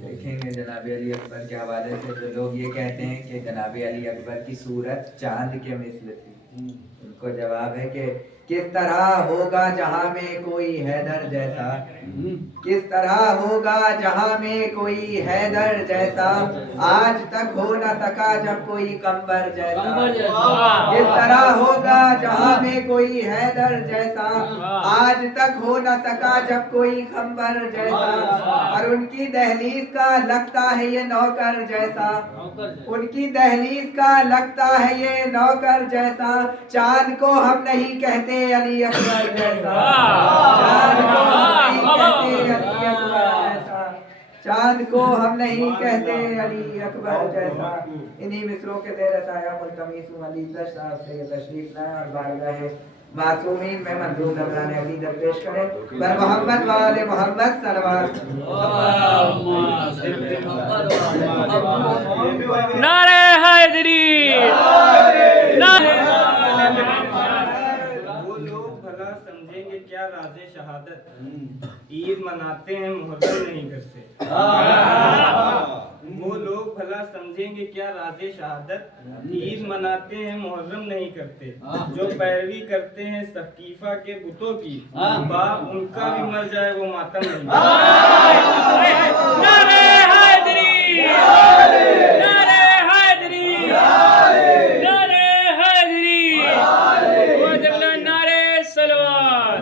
देखेंगे जनाब अली अकबर के हवाले से जो लोग ये कहते हैं कि जनाब अली अकबर की सूरत चांद के मिस्ल थी, उनको जवाब है कि किस तरह होगा जहां में कोई हैदर जैसा, किस तरह होगा जहां में कोई हैदर जैसा, आज तक हो न सका जब कोई कंबर जैसा। किस तरह होगा जहां में कोई हैदर जैसा, आज तक हो न सका जब कोई कंबर जैसा। और उनकी दहलीज का लगता है ये नौकर जैसा, उनकी दहलीज का लगता है ये नौकर जैसा। चांद को हम नहीं कहते अली अकबर जैसा, चांद को हम नहीं कहते अली अकबर जैसा, चांद को हम नहीं कहते अली अकबर जैसा। इन्हीं मिसरों के ज़ेर साया मुल्तमिस अली साहब से तशरीफ लाए और बारगाह मासूमीन में मंजूर नजराने अकीदत पेश करें। बर मोहम्मद वाले मोहम्मद सल्लल्लाहु। नारे हैदरी, नारे वो लोग भला समझेंगे क्या राज़े शहादत, ईद मनाते हैं मुहर्रम नहीं करते। वो लोग भला समझेंगे क्या राज़े शहादत, ईद मनाते हैं मुहर्रम नहीं करते। जो पैरवी करते हैं सकीफा के बुतों की, बाप उनका भी मर जाए वो मातम नहीं। नारे हैदरी, नारे हैदरी, नारे हैदरी, नारे सलवात।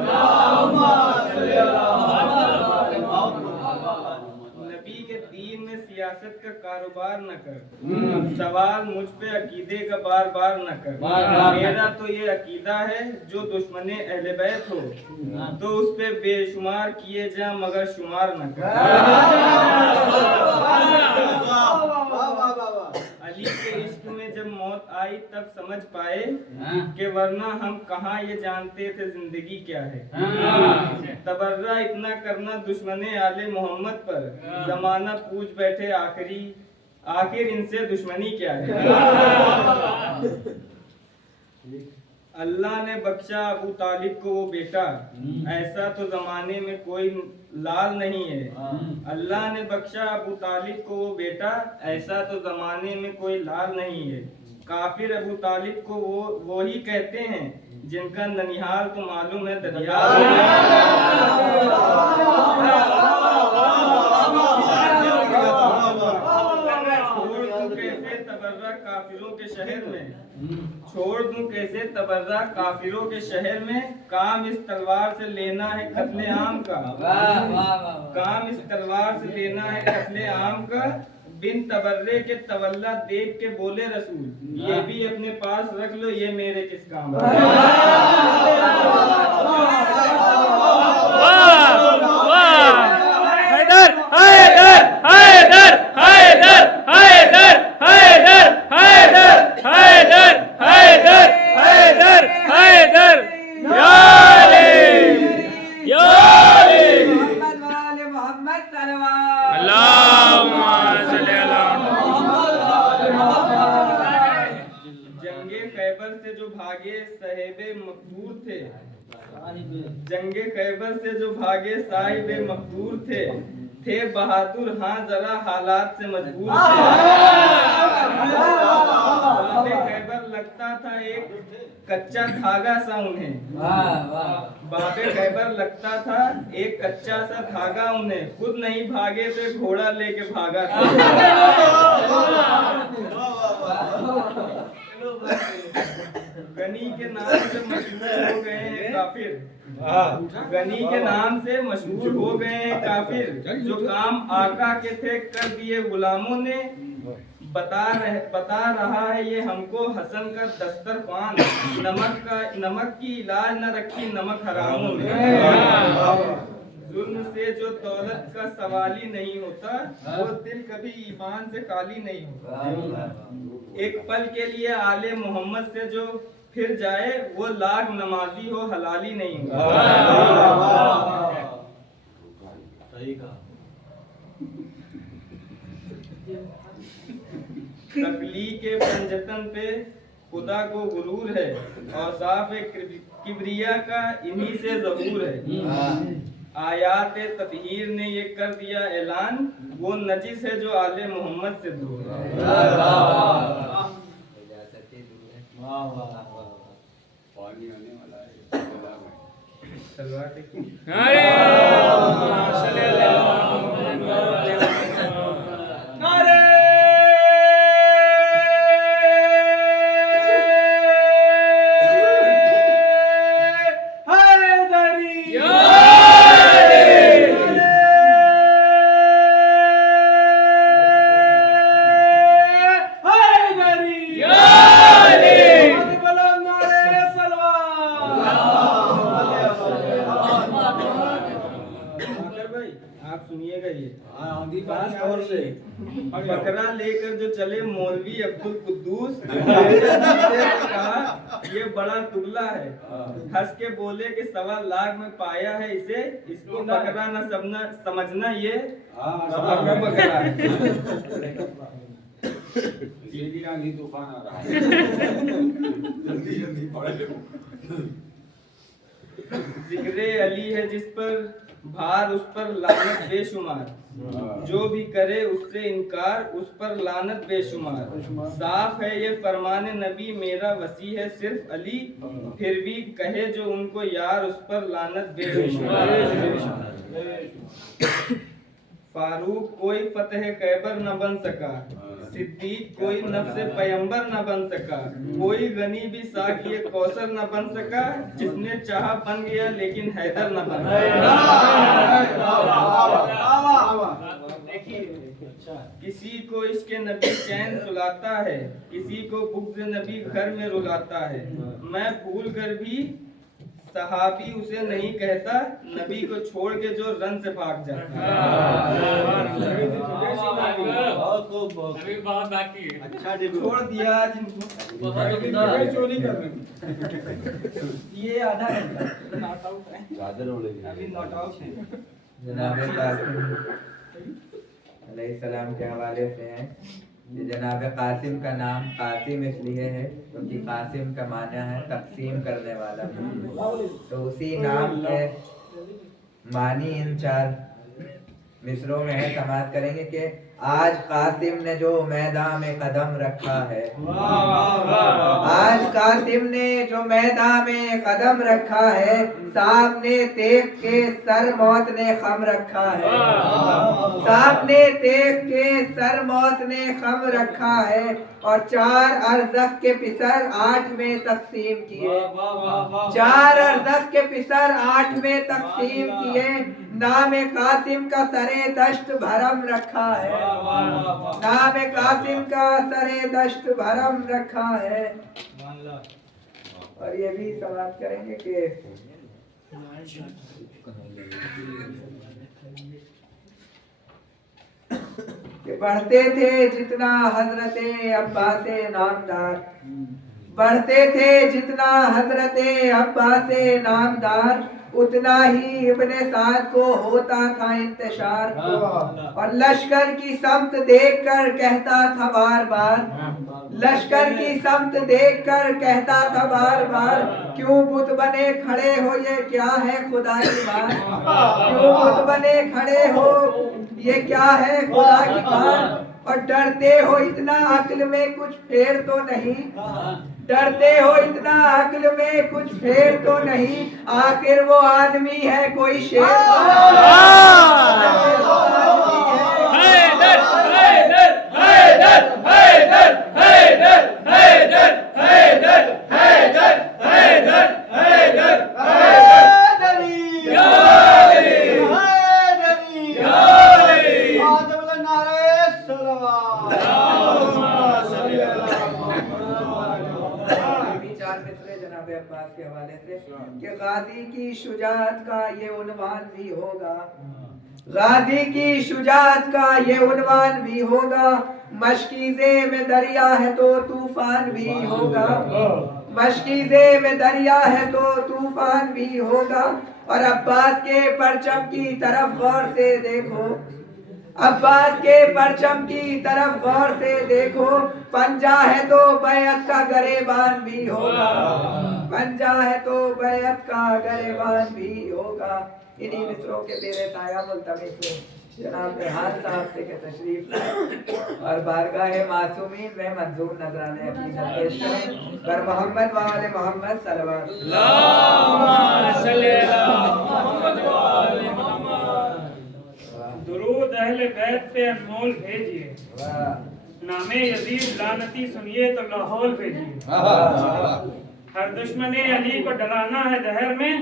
नबी के दीन में सियासत का कारोबार न कर, सवाल मुझ पे अकीदे का बार बार न कर। मेरा तो ये अकीदा है जो दुश्मने अहले बैत हो, तो उस पे बेशुमार किए जा मगर शुमार न कर। अली के इश्क में जब मौत आई तब समझ पाए कि वरना हम कहाँ ये जानते थे जिंदगी क्या है। तबर्रा इतना करना दुश्मने आले मोहम्मद पर, जमाना पूछ बैठे आखिर इनसे दुश्मनी क्या है। अल्लाह ने बख्शा अबू तालिब को वो बेटा, ऐसा तो जमाने में कोई लाल नहीं है। अल्लाह ने बख्शा अबू तालिब को वो बेटा, ऐसा तो जमाने में कोई लाल नहीं है। काफिर अबू तालिब को वो ही कहते हैं जिनका ननिहाल तो मालूम है दरिया। काफिरों के शहर में छोड़ दूं कैसे तबर्रा काफिरों के शहर में, काम इस तलवार से लेना है कत्ले आम का। काम इस तलवार से लेना है कत्ले आम का। बिन तबर्रे के तवल्ला देख के बोले रसूल, ये भी अपने पास रख लो ये मेरे किस काम। जंगे खैबर से जो भागे साहिब मकदूर थे बहादुर, हाँ जरा हालात से मजबूर थे। बाबे खैबर लगता था एक कच्चा धागा सा उन्हें, बाबे खैबर लगता था एक कच्चा सा धागा उन्हें, खुद नहीं भागे थे घोड़ा लेके भागा था। गनी के नाम से मशहूर हो गए हैं काफिर, गनी के नाम से मशहूर हो गए हैं काफिर, जो काम आका के थे कर दिए गुलामों ने। बता रहा है ये हमको हसन का दस्तरखान, नमक की इलाज न रखी नमक हरामों ने। जुल्म से जो दौलत का सवाल ही नहीं होता, वो दिल कभी ईमान से खाली नहीं होता। एक पल के लिए आले मोहम्मद से जो फिर जाए, वो लाख नमाजी हो हलाली नहीं होता। तकली के पंजतन पे खुदा को गुरूर है, और साफ किबरिया का इन्हीं से ज़हूर है। आयात ततहीर ने ये कर दिया ऐलान, वो नजिस है जो आले मोहम्मद से दूर है। पानी आने वाला है। सलवार टेकी। नारे सल्लल्लाहु अलैहि वसल्लम। नारे आप सुनिएगा ये और से बकरा लेकर जो चले मौलवी अब्दुल कुद्दूस, कहा ये बड़ा तुगला है, हंस के बोले कि 1.25 लाख में पाया है इसे, इसको बकरा न समझना ये बकरा है। सीधी आंधी तूफान आ रहा है। जल्दी जल्दी पढ़ लो। जिक्रे अली है जिस पर भार, उस पर लानत बेशुमार, जो भी करे उससे इनकार, उस पर लानत बेशुमार। साफ है ये फरमाने नबी, मेरा वसी है सिर्फ अली, फिर भी कहे जो उनको यार, उस पर लानत बेशुमार। फारूक कोई फतेह खैबर न बन सका, सिद्दीक कोई नफ्स पैगंबर न बन सका, कोई गनी भी साकी कौसर न बन सका, जिसने चाहा बन गया लेकिन हैदर न बन सका। किसी को इसके नबी चैन सुलाता है, किसी को बुग़्ज़ नबी घर में रुलाता है। मैं भूल कर भी सहाबी उसे नहीं कहता, नबी को छोड़ के जो रन से भाग जाता है। बहुत बाकी है। अच्छा छोड़ दिया जिनको चोरी कर रहे ये आधा घंटा नॉट आउट है, अभी नॉट आउट है। जनाब कासिम अलैहिस्सलाम के हवाले से है। ये जनाब कासिम का नाम कासिम इसलिए है क्योंकि कासिम का माना है तकसीम करने वाला, तो उसी नाम के मानी इन 4 मिसरों में है। समाप्त करेंगे कि आज कासिम ने जो मैदान में कदम रखा है, आज कासिम ने जो मैदान में कदम रखा है, सामने तेग के सर मौत ने खम रखा है, सामने तेग के सर मौत ने खम रखा है, और 4 अरज़क के पिसर 8 में तकसीम किए, 4 अरज़क के पिसर 8 में तकसीम किए। नाम कासिम का सरे दश्त भरम रखा है, नाम कासिम का सरे दश्त भरम रखा है। और ये भी समाप्त करेंगे कि बढ़ते थे जितना हजरते अब्बासे नामदार, बढ़ते थे जितना हजरते अब्बासे नामदार, उतना ही इब्ने साद को होता था इंतशार। और लश्कर की समत देखकर कहता था बार बार, लश्कर की समत देखकर कहता था बार बार, क्यों बुत बने खड़े हो, ये क्या है खुदा की बात, क्यों बुत बने खड़े हो, ये क्या है खुदा की बात। और डरते हो इतना अक्ल में कुछ फेर तो नहीं, डरते हो इतना अक्ल में कुछ फेर तो नहीं, आखिर वो आदमी है कोई शेर तो नहीं। अब्बास के हवाले से कि गाजी की शुजाअत का ये उन्वान भी होगा, गाजी की शुजाअत का ये उन्वान भी होगा, मशकीज़े में दरिया है तो तूफान भी होगा, मशकीज़े में दरिया है तो तूफान भी होगा। और अब्बास के परचम की तरफ गौर से देखो, अब्बास के परचम की तरफ गौर से देखो, पंजा है तो बैअत का गरेबान भी होगा, पंजा है तो बैअत का गरेबान भी होगा। इन्हीं मिसरों के तेरे ताया मुल्तमिस जनाब हाथ साहब से के तशरीफ लाए और बारगाह मासूमीन में मंजूर नजराने अकीदत पेश करें। कर मोहम्मद वाले मोहम्मद सल्लल्लाहु अलैहि वसल्लम। दुरूद अहले बैत पे अनमोल भेजिए, नामे यजीद लानती सुनिए तो लाहौल भेजिए। हर दुश्मने अली को डराना है जहर में,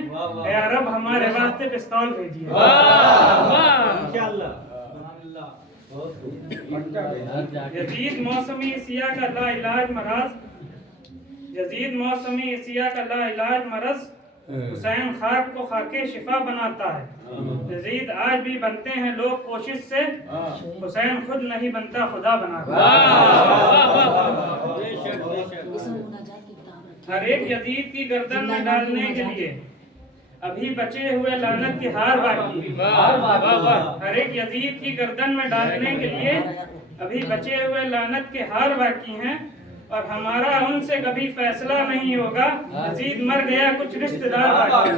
ए अरब हमारे वास्ते पिस्तौल भेजिए। यजीद मौसमी सिया का ला इलाज मराज, यजीद मौसमी सिया का ला इलाज मरज, हुसैन खाक को खाके शिफा बनाता है। यजीद आज भी बनते हैं लोग कोशिश से, हुसैन खुद नहीं बनता खुदा बनाता। हर एक यजीद की गर्दन में डालने के लिए अभी बचे हुए लानत के हार बाकी है। हर एक यजीद की गर्दन में डालने के लिए अभी बचे हुए लानत के हार बाकी हैं, और हमारा उनसे कभी फैसला नहीं होगा। यजीद मर गया कुछ रिश्तेदार बाकी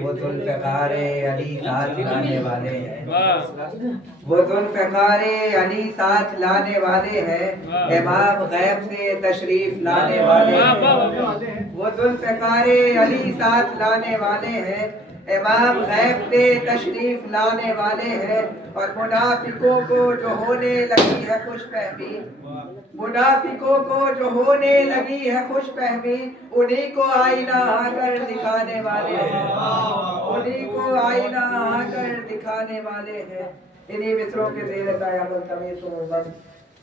वो जुल्फ़िकारे अली साथ लाने वाले हैं, वो जुल्फ़िकारे अली साथ लाने वाले हैं, इमाम गैब से तशरीफ लाने वाले हैं। वो जुल्फ़िकारे अली साथ लाने वाले हैं, इमाम गैब से तशरीफ लाने वाले हैं। और मुनाफिकों को जो होने लगी है खुशफहमी, मुनाफिकों को जो होने लगी है खुशफहमी, उन्हीं को आईना आकर दिखाने वाले हैं, उन्हीं को आईना आकर दिखाने वाले हैं। इन्हीं मिसरों के ज़ेर तायामुल तमीज़ मोहम्मद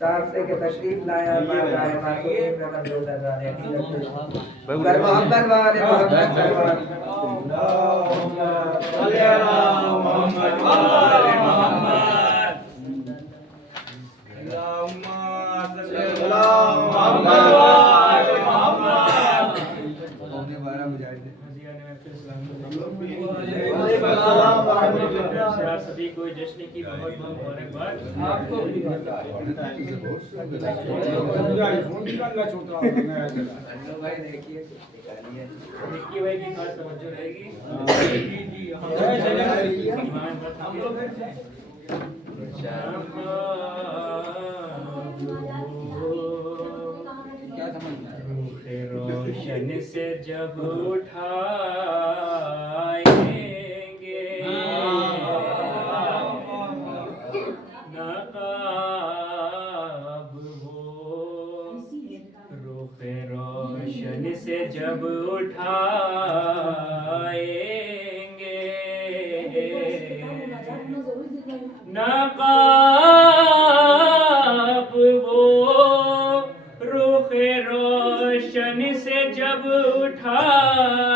साहब से के तशरीफ लाया बारगाह मासूमीन में मंजूर नज़राने पर मोहम्मद वाले मोहम्मद सभी को जश्न की बहुत बहुत मुबारकबाद। देखिए भाई की खास तवज्जो रहेगी। रोशन से जब उठाएंगे नकाब वो, रुख रोशन से जब उठाएंगे नकाब वो, रुख रोशन से जब उठाएंगे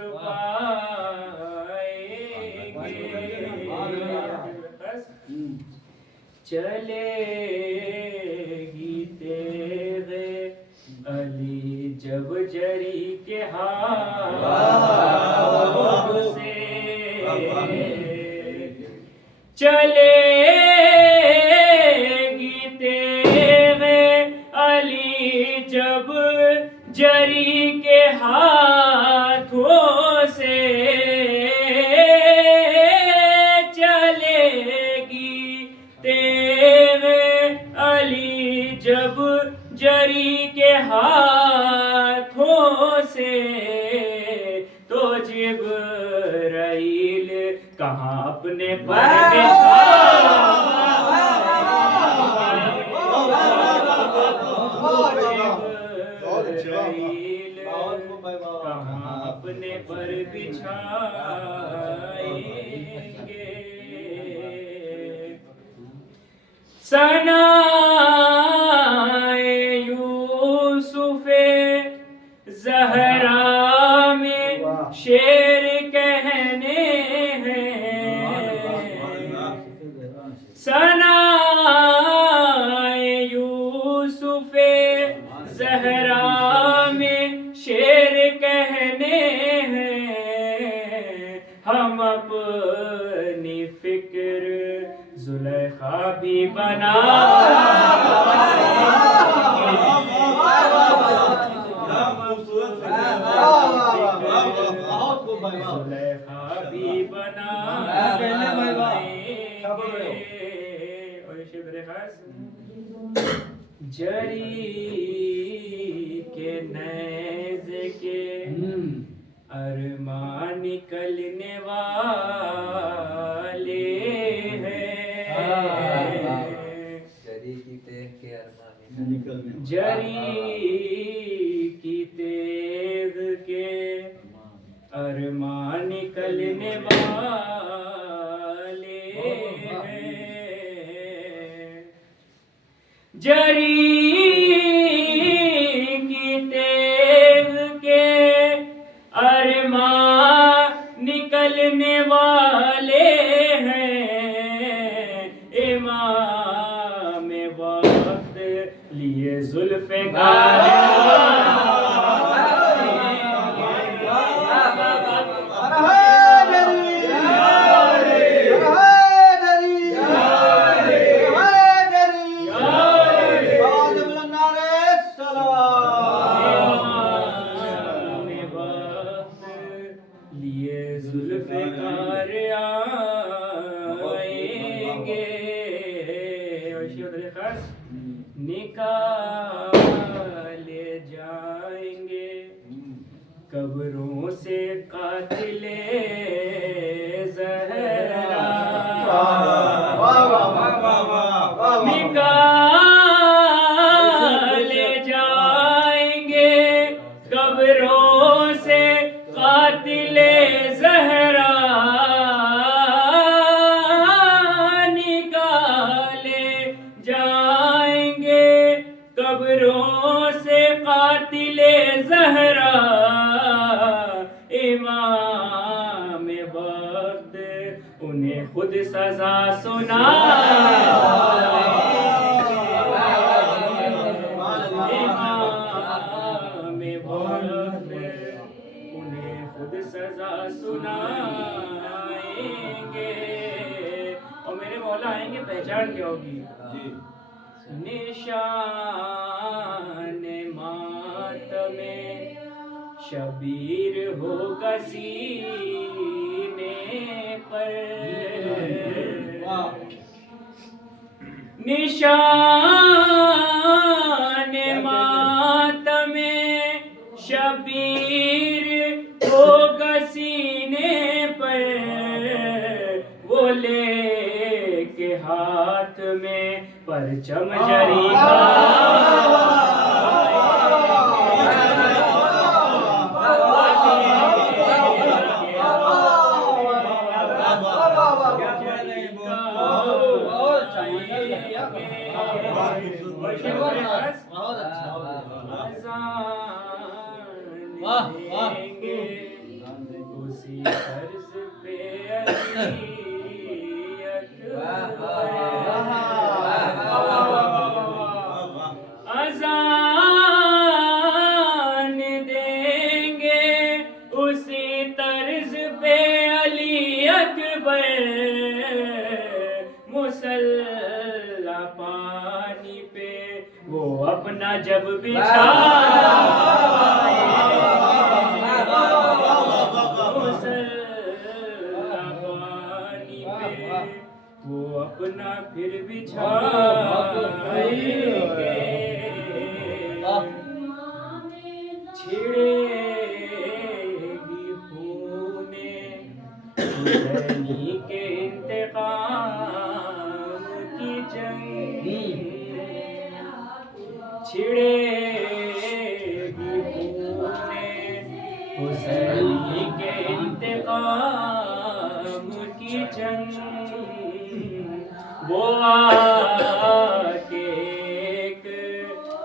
छुपाएंगे। चलेगी तेरे अली जब जरी के हाथ से, चलेगी तेरे अली जब जरी के हाथों से, चलेगी तेरे अली जब जरी के हाथों से, तो जिब्राइल कहाँ अपने पर कहाँ अपने पर बिछाएंगे। सनाए यूसुफे ज़हरा में शेर कहने हैं, सनाए यूसुफे ज़हरा में शेर कहने हैं। हम अपनी फिक्र जुलेखा भी बना जुलेखा भी बना जरी के नैज़े के अरमान निकलने वाले हैं। जरी की तेग के अरमान जरी की तेग के अरमान निकलने वाले हैं। जरी की तेग के अरमान निकलने वाले हैं। इमाम वक्त लिए जुल्फ़िकार निकाले जाएंगे कब्रों से कातिले ज़हरा, निकाले जाएंगे कब्रों से कातिले ज़हरा, निकाले जाएंगे कब्रों से कातिले ज़हरा। इमाम वक्त उन्हें खुद सजा सुना उन्हें खुद सजा सुनाएंगे। और मेरे मौला आएंगे, पहचान क्या होगी? निशान मातमे शबीर होगा सीने पर, निशान मातमे शबीर होगा सीने पर, वो लेके हाथ में परचम जरी का तर्ज पे अली अज़ान देंगे उसी तर्ज पे अली अकबर मुसल्ला पानी पे वो अपना जब बिछाए मुसल्ला पानी पे वो अपना फिर बिछाएंगे छिड़ेगी खूने हुसैनी के इंतकाम की जंग छिड़ेगी खूने हुसैनी के इंतकाम की जंग वो आके एक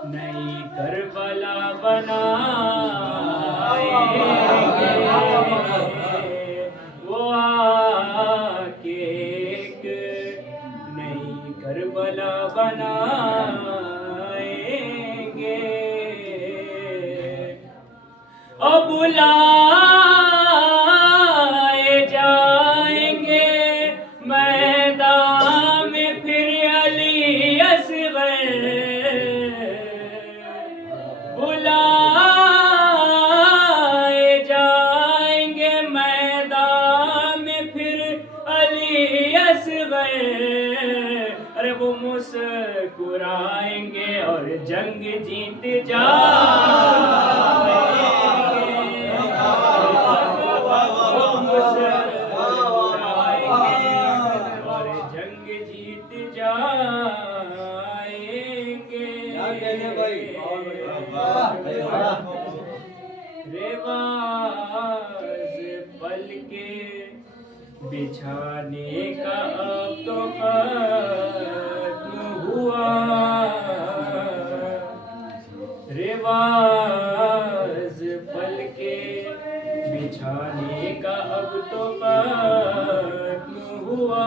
नई करबला बनाएंगे वो आके एक नई करबला बनाएंगे और बुलाए जाएंगे मैदान में फिर अली असगर बुलाए जाएंगे मैदान में फिर अली असगर अरे वो मुस्कुराएंगे और जंग जीत जाएंगे और जंग जीत जाएंगे रिवाज पल के बिछाने का अब तो खत्म हुआ रिवाज पल के बिछाने का अब तो खत्म हुआ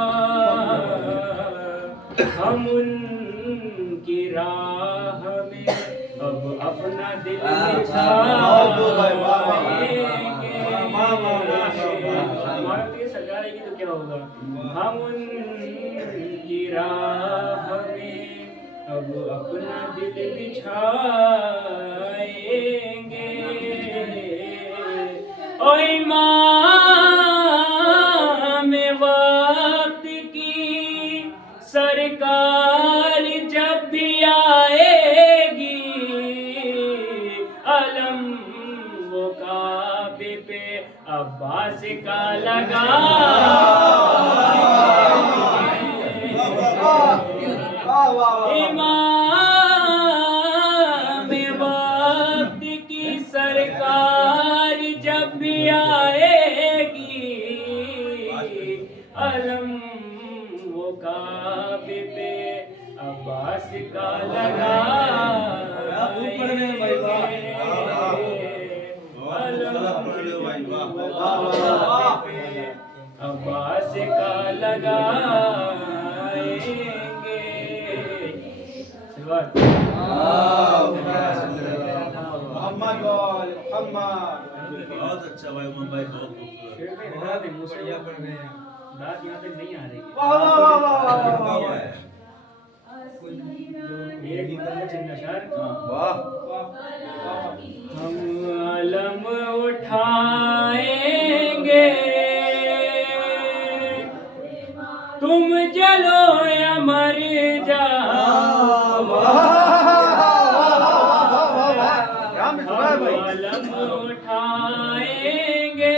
हम उनकी राह में अब अपना दिल बिछाएंगे सरकार आएगी तो क्या होगा हम उनकी राह में अब अपना दिल बिछाएंगे ओ इमाम वक्त की सरकार जब भी आएगी अलम वो काबे पे अब्बास का लगा इमाम वक्त की सरकार जब भी आएगी अलम वो काबे पे अब्बास का लगा अब्बास का लगाएंगे बहुत अच्छा भाई मुंबई बहुत खूबसूरत बात यहाँ तक नहीं आ रही हम अलम उठाएंगे तुम जलो या मर जाओ हम अलम उठाएंगे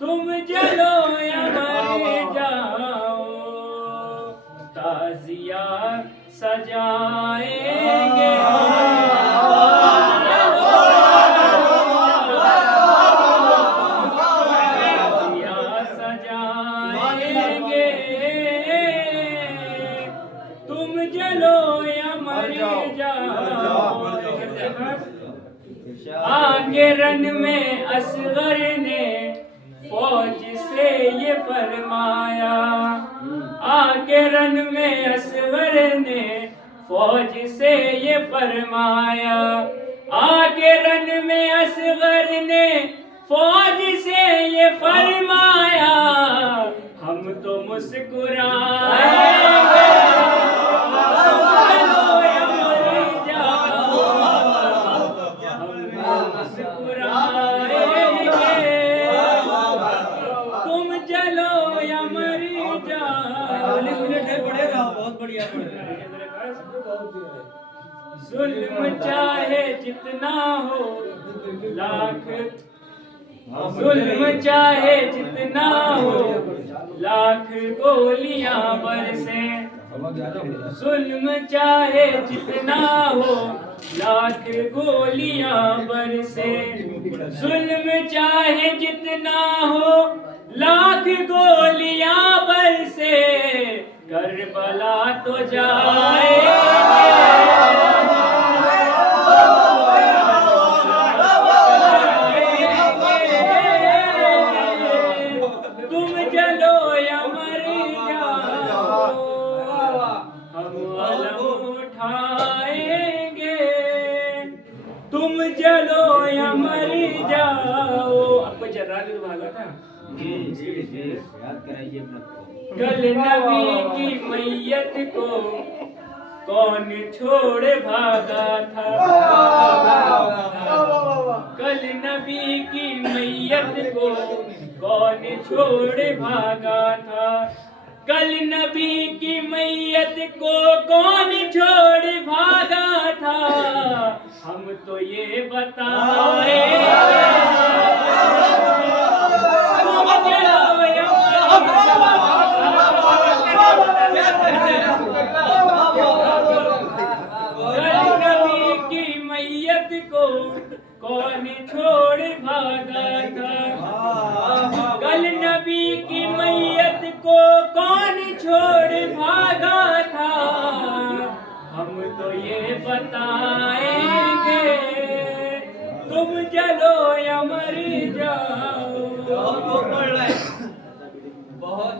तुम जलो या मर जाओ ताजिया सजाएंगे ताजिया सजाएंगे में असगर ने फौज से ये फरमाया, आके रन में असगर ने फौज से ये फरमाया, आके रन में असगर ने फौज से ये फरमाया, हम तो मुस्कुराएंगे, चलो या मर जाओ, हम तो मुस्कुराएंगे, तुम चलो या मर जाओ। बहुत बढ़िया जुल्म चाहे जितना हो लाख, जुल्म चाहे जितना हो लाख गोलियां बरसे, जुल्म चाहे जितना हो लाख गोलियां बरसे, जुल्म चाहे जितना हो लाख गोलियां बरसे, करबला तो जाएंगे, तुम जलो या मर जाओ, हम अलम उठाएंगे, तुम जलो या मर जाओ। आपको जर्रा भी तो भागा था, याद कराइए कल नबी की मैयत को कौन छोड़ भागा था, कल नबी की मैयत को कौन छोड़ भागा था, कल नबी की मैयत को कौन छोड़ भागा था, हम तो ये बताएंगे, को कौन छोड़ भागा था, कल नबी की मैयत को कौन छोड़ भागा था, हम तो ये बताएंगे, तुम जलो या मर जाओ। बहुत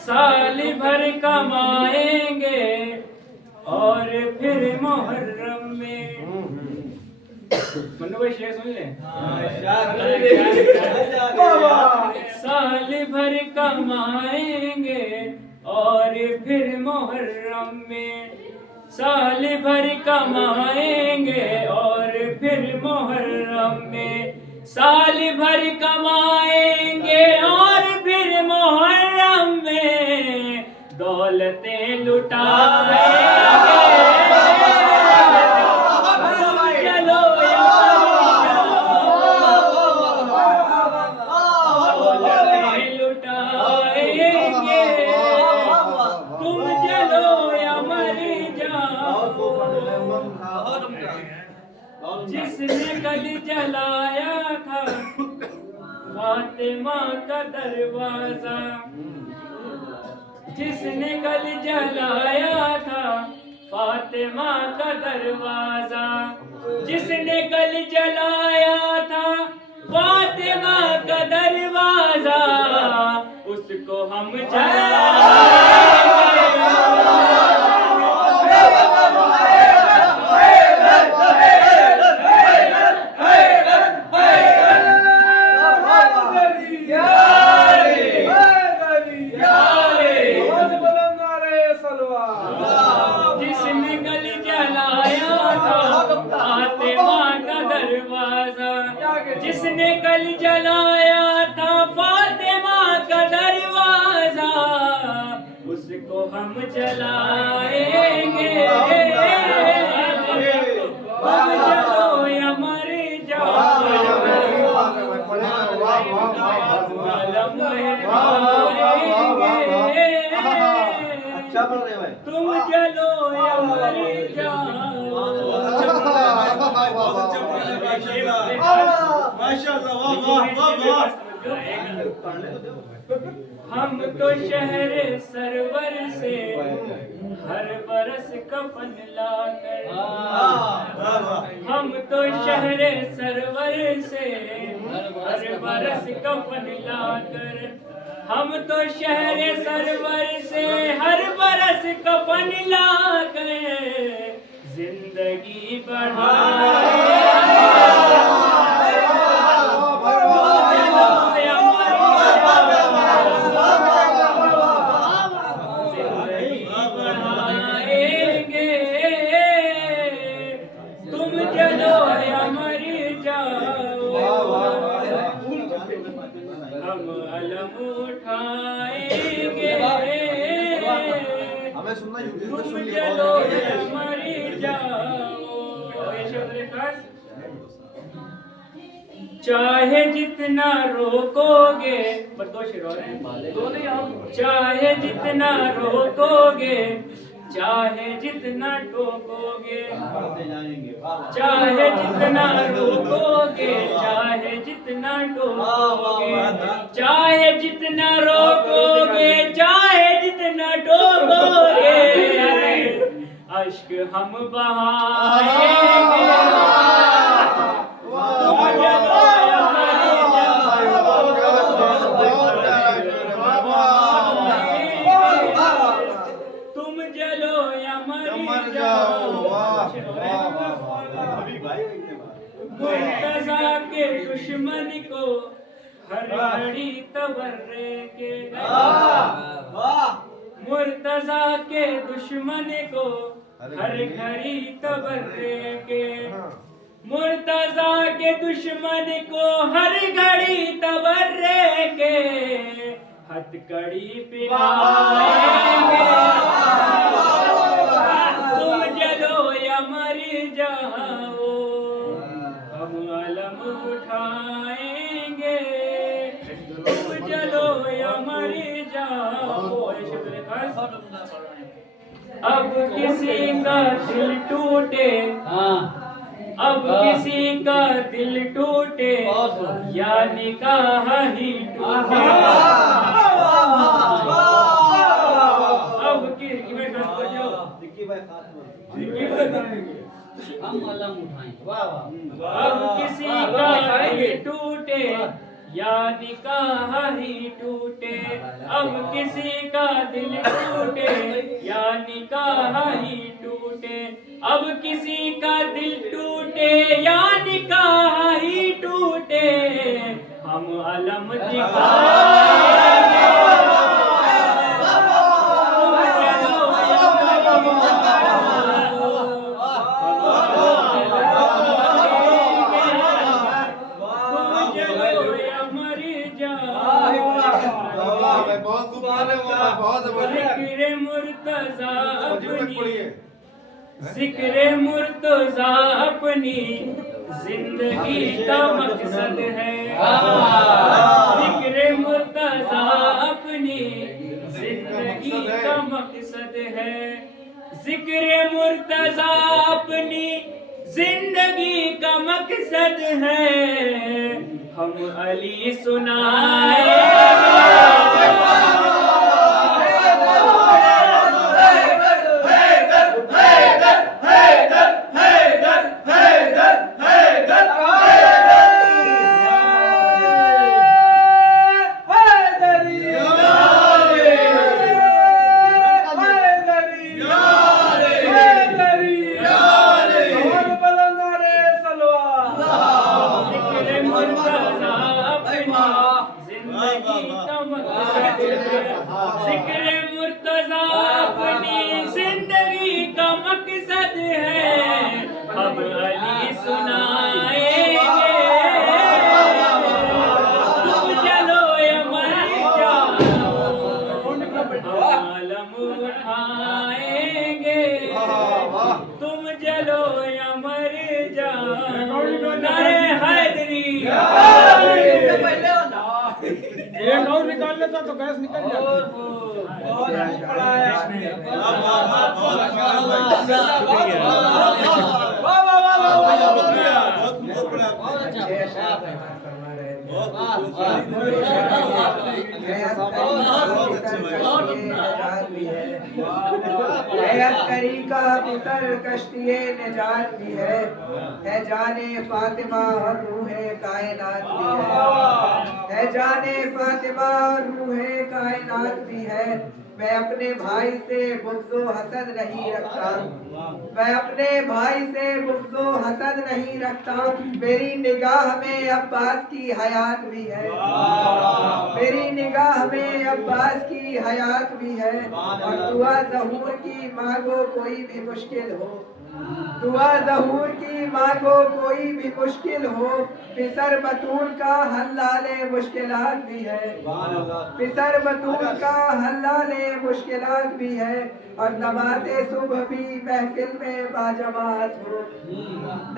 साल भर कमाएंगे और फिर मुहर्रम में, मन्नू भाई शेर सुन ले, साल भर कमाएंगे और फिर मुहर्रम में, साल भर कमाएंगे और फिर मुहर्रम में, साल भर कमाएंगे और फिर मुहर्रम में, दौलतें लुटाएंगे, चलो या दौलतें लुटाएंगे, तुम चलो या मर जाओ। जिसने कल जलाया था फातिमा का दरवाजा, जिसने कल जलाया था फातिमा का दरवाजा, जिसने कल जलाया था फातिमा का दरवाजा, उसको हम जलाएंगे, जिसने कल जलाया था फातिमा का दरवाजा, जिसने कल जलाया था फातिमा का दरवाजा, उसको हम जलाएंगे, हम जलो या मर जाओ, अच्छा पढ़ रहे भाई, तुम जलो या मर जाओ। माशाल्लाह, वाह वाह वाह। हम तो शहर सरवर से हर बरस कफन लाकर हम तो शहरे सरवर से हर बरस कफन लाकर हम तो शहरे सरवर से हर बरस कफन लाकर जिंदगी बढ़ाए चाहे जितना रोकोगे बस दो शेर और हैं। चाहे जितना रोकोगे चाहे जितना टोकोगे चाहे जितना रोकोगे चाहे जितना टोकोगे चाहे जितना रोकोगे चाहे जितना टोकोगे अश्क हम बहाएंगे तुम जलो या मर जाओ मुर्तजा के दुश्मन को हर घड़ी तवर्रे के मुर्तजा के दुश्मन को हर घड़ी तवर्रे के मुर्तजा के दुश्मन को हर घड़ी तवर्रे के हथकड़ी पिलाएंगे तुम जलो या मर जाओ हम अलम उठाएंगे तुम जलो या मर जाओ। अब किसी का दिल टूटे अब किसी का दिल टूटे या निकाह ही टूटे अब अब किसी का दिल टूटे या निकाह ही टूटे अब किसी का दिल टूटे या निकाह ही टूटे अब किसी का दिल टूटे या निकाह ही टूटे हम अलम दिखाएंगे जिक्र मुर्तजा अपनी जिंदगी का मकसद है जिक्र मुर्तजा अपनी जिंदगी का मकसद है जिक्र मुर्तजा अपनी जिंदगी का मकसद है हम अली सुनाए जिक्र मुर्तजा अपनी जिंदगी का मकसद है अब अली सुनाएंगे तुम चलो या मर जाओ आलम उठाएंगे तुम चलो या मर जाओ नारे हैदरी एक और निकाल लेता तो गैस निकल जाती। बहुत अस्करी का पुत्र कश्तिये निजात भी है जाने फातिमा और रूहे कायनात भी है जाने फातिमा और रूहे कायनात भी है। मैं अपने भाई से बुग़्ज़ो हसद नहीं रखता, मैं अपने भाई से बुग़्ज़ो हसद नहीं रखता। मेरी निगाह में अब्बास की हयात भी है, मेरी निगाह में अब्बास की हयात भी है। और दुआ ज़हूर की मांगो कोई भी मुश्किल हो, दुआ ज़हूर की मांगो कोई भी मुश्किल हो। फिसर बतूल का हल्लाले मुश्किलात भी है, फिसर बतूल का हल्लाले मुश्किलात भी है। और नमाज़े सुबह भी महफिल में बाजमात हो,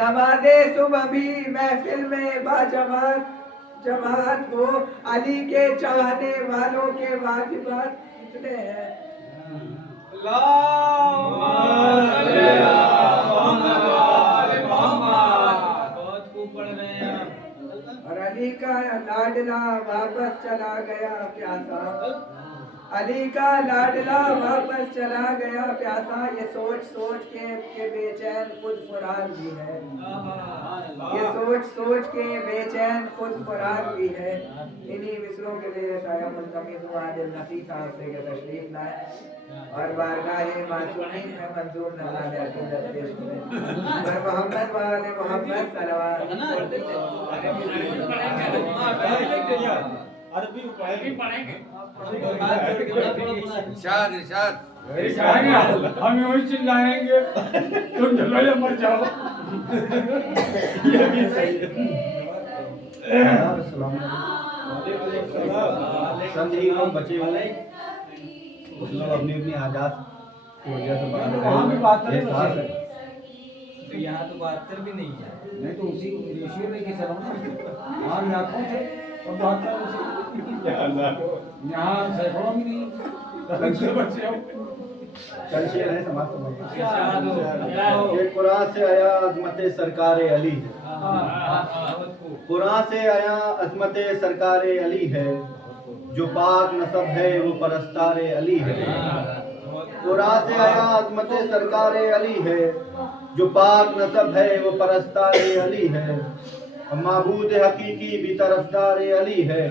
नमाज़े सुबह भी महफिल में जमात हो। अली के चाहने वालों के वाजिबात कितने हैं। और अली का लाडला वापस चला गया प्यासा, अली का लाडला वापस चला गया प्यासा। ये सोच सोच के बेचैन खुद फुरार भी है, ये सोच सोच के बेचैन खुद फुरार भी है। इन्हीं मिसरों के लिए शाया मुंतमिद हुआ दिल नफीस साहब से के तशरीफ लाए और बारगाहे मासूमीन में मंजूर नज़ारे अकीदत पेश करें। और मोहम्मद वाले मोहम्मद सलवात अरबी पढ़ेंगे। इरशाद इरशाद हम वही चिल्लाएंगे तुम चलो या मर जाओ। ये भी सही बचे हुए अपनी अपनी आजाद की वजह से वहाँ भी बात करें तो यहाँ तो 72 भी नहीं है। नहीं तो उसी रेशियो में कैसे रहूँ वहाँ लाखों थे और 72 यहाँ सैकड़ों भी नहीं बच्चे हो। चलिए है समाप्त। ये कुरान से आया अजमत सरकार अली है, कुरान से आया अजमत सरकार अली है। जो पाक नसब है वो परस्तार अली है। कुरान से आया अजमत सरकार अली है। जो पाक नसब है वो परस्तार अली है। माबूद हकीकी भी तरफदार अली है,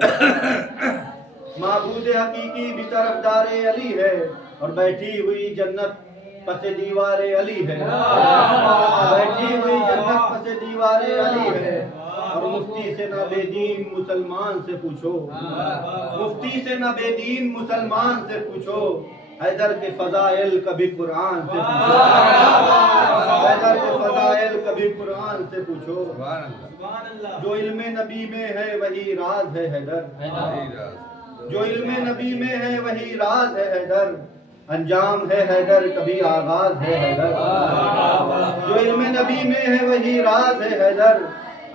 माबूद हकीकी भी तरफदार अली है। और बैठी हुई जन्नत पसे दीवार अली है, बैठी हुई जन्नत पसे दीवार अली है। और मुफ्ती से ना बेदीन मुसलमान से पूछो, मुफ्ती से ना बेदीन मुसलमान से पूछो। हैदर के फजाइल कभी कुरान से पूछो, हैदर के फजाइल कभी कुरान से पूछो। जो इल्मे नबी में है वही राज है हैदर, जो इल्मे नबी में है वही राज है हैदर। अंजाम है हैदर कभी आगाज है हैदर, जो इल्मे नबी में है वही राज है हैदर।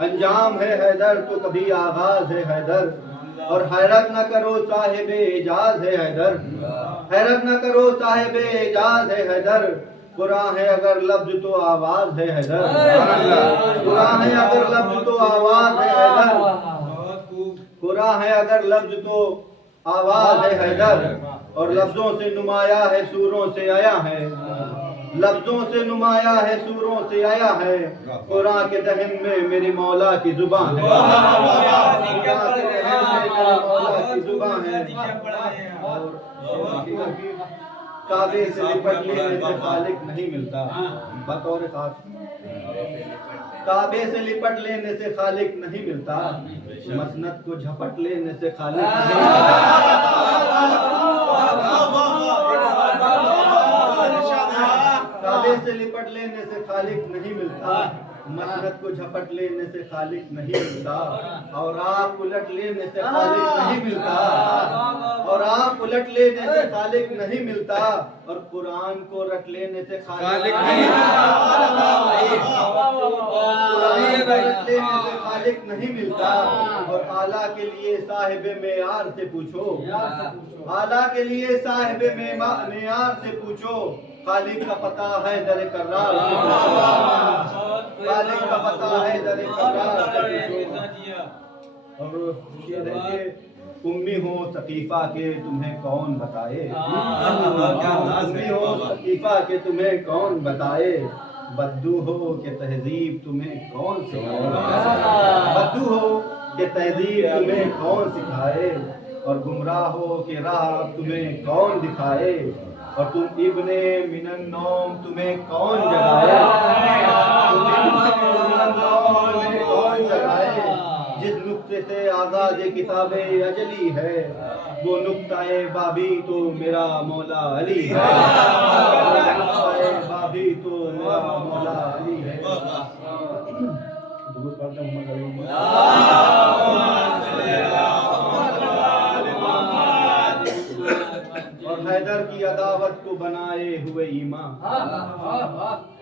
अंजाम है हैदर तो कभी आगाज है हैदर। और हैरत न करो साहिब एजाज है हैदर, हैरत न करो साहिब एजाज है हैदर। कुरान है अगर लफ्ज तो आवाज है हैदर, कुरान है अगर लफ्ज तो आवाज है हैदर। कुरान है अगर लफ्ज तो आवाज है हैदर। और लफ्जों से नुमाया है सूरों से आया है, लफ्जों से नुमाया है सूरों से आया है। कुरान के दहन में मेरी मौला की जुबान है, कुरान के दहन में मेरी मौला की जुबान है। काबे से लिपट लेने से खालिक नहीं मिलता, बतौर खास काबे से लिपट लेने से खालिक नहीं मिलता। मसनद को झपट लेने से खालिक नहीं काबे से लिपट लेने से खालिक नहीं मिलता। मसनद को झपट लेने से खालिक नहीं मिलता। और आप उलट लेने से खालिक नहीं मिलता, और आप उलट लेने से खालिक नहीं मिलता। और कुरान को रट लेने से खालिक नहीं मिलता, कुरान को रट लेने से खालिक नहीं मिलता। और आला के लिए साहिब मेयार से पूछो, आला के लिए साहिब मेयार से पूछो। खालिक का पता है दर कर्रार, खालिक का पता है दर कर्रार। और ये देखिए उम्मी हो सकीफा के तुम्हें कौन बताए, उम्मी हो सकीफा के तुम्हें कौन बताए, बद्दू हो के तहजीब तुम्हें कौन सिखाए, बद्दू हो के तहजीब तुम्हें कौन सिखाए, और गुमराह हो के राह तुम्हें कौन दिखाए, और तुम इब्ने मिनन नौम तुम्हें कौन जगाए, तुम इब्ने मिनन नौम तुम्हें कौन जगाए, जिस नुक्ते से आगाज किताबे अजली है, वो नुक्ताए बाबी तो मेरा मौला अली है, नुक्ताए बाबी तो मेरा मौला अली है। दुरूद पढ़ते हैं मोहम्मद अली। और हैदर की अदावत को बनाए हुए ईमान,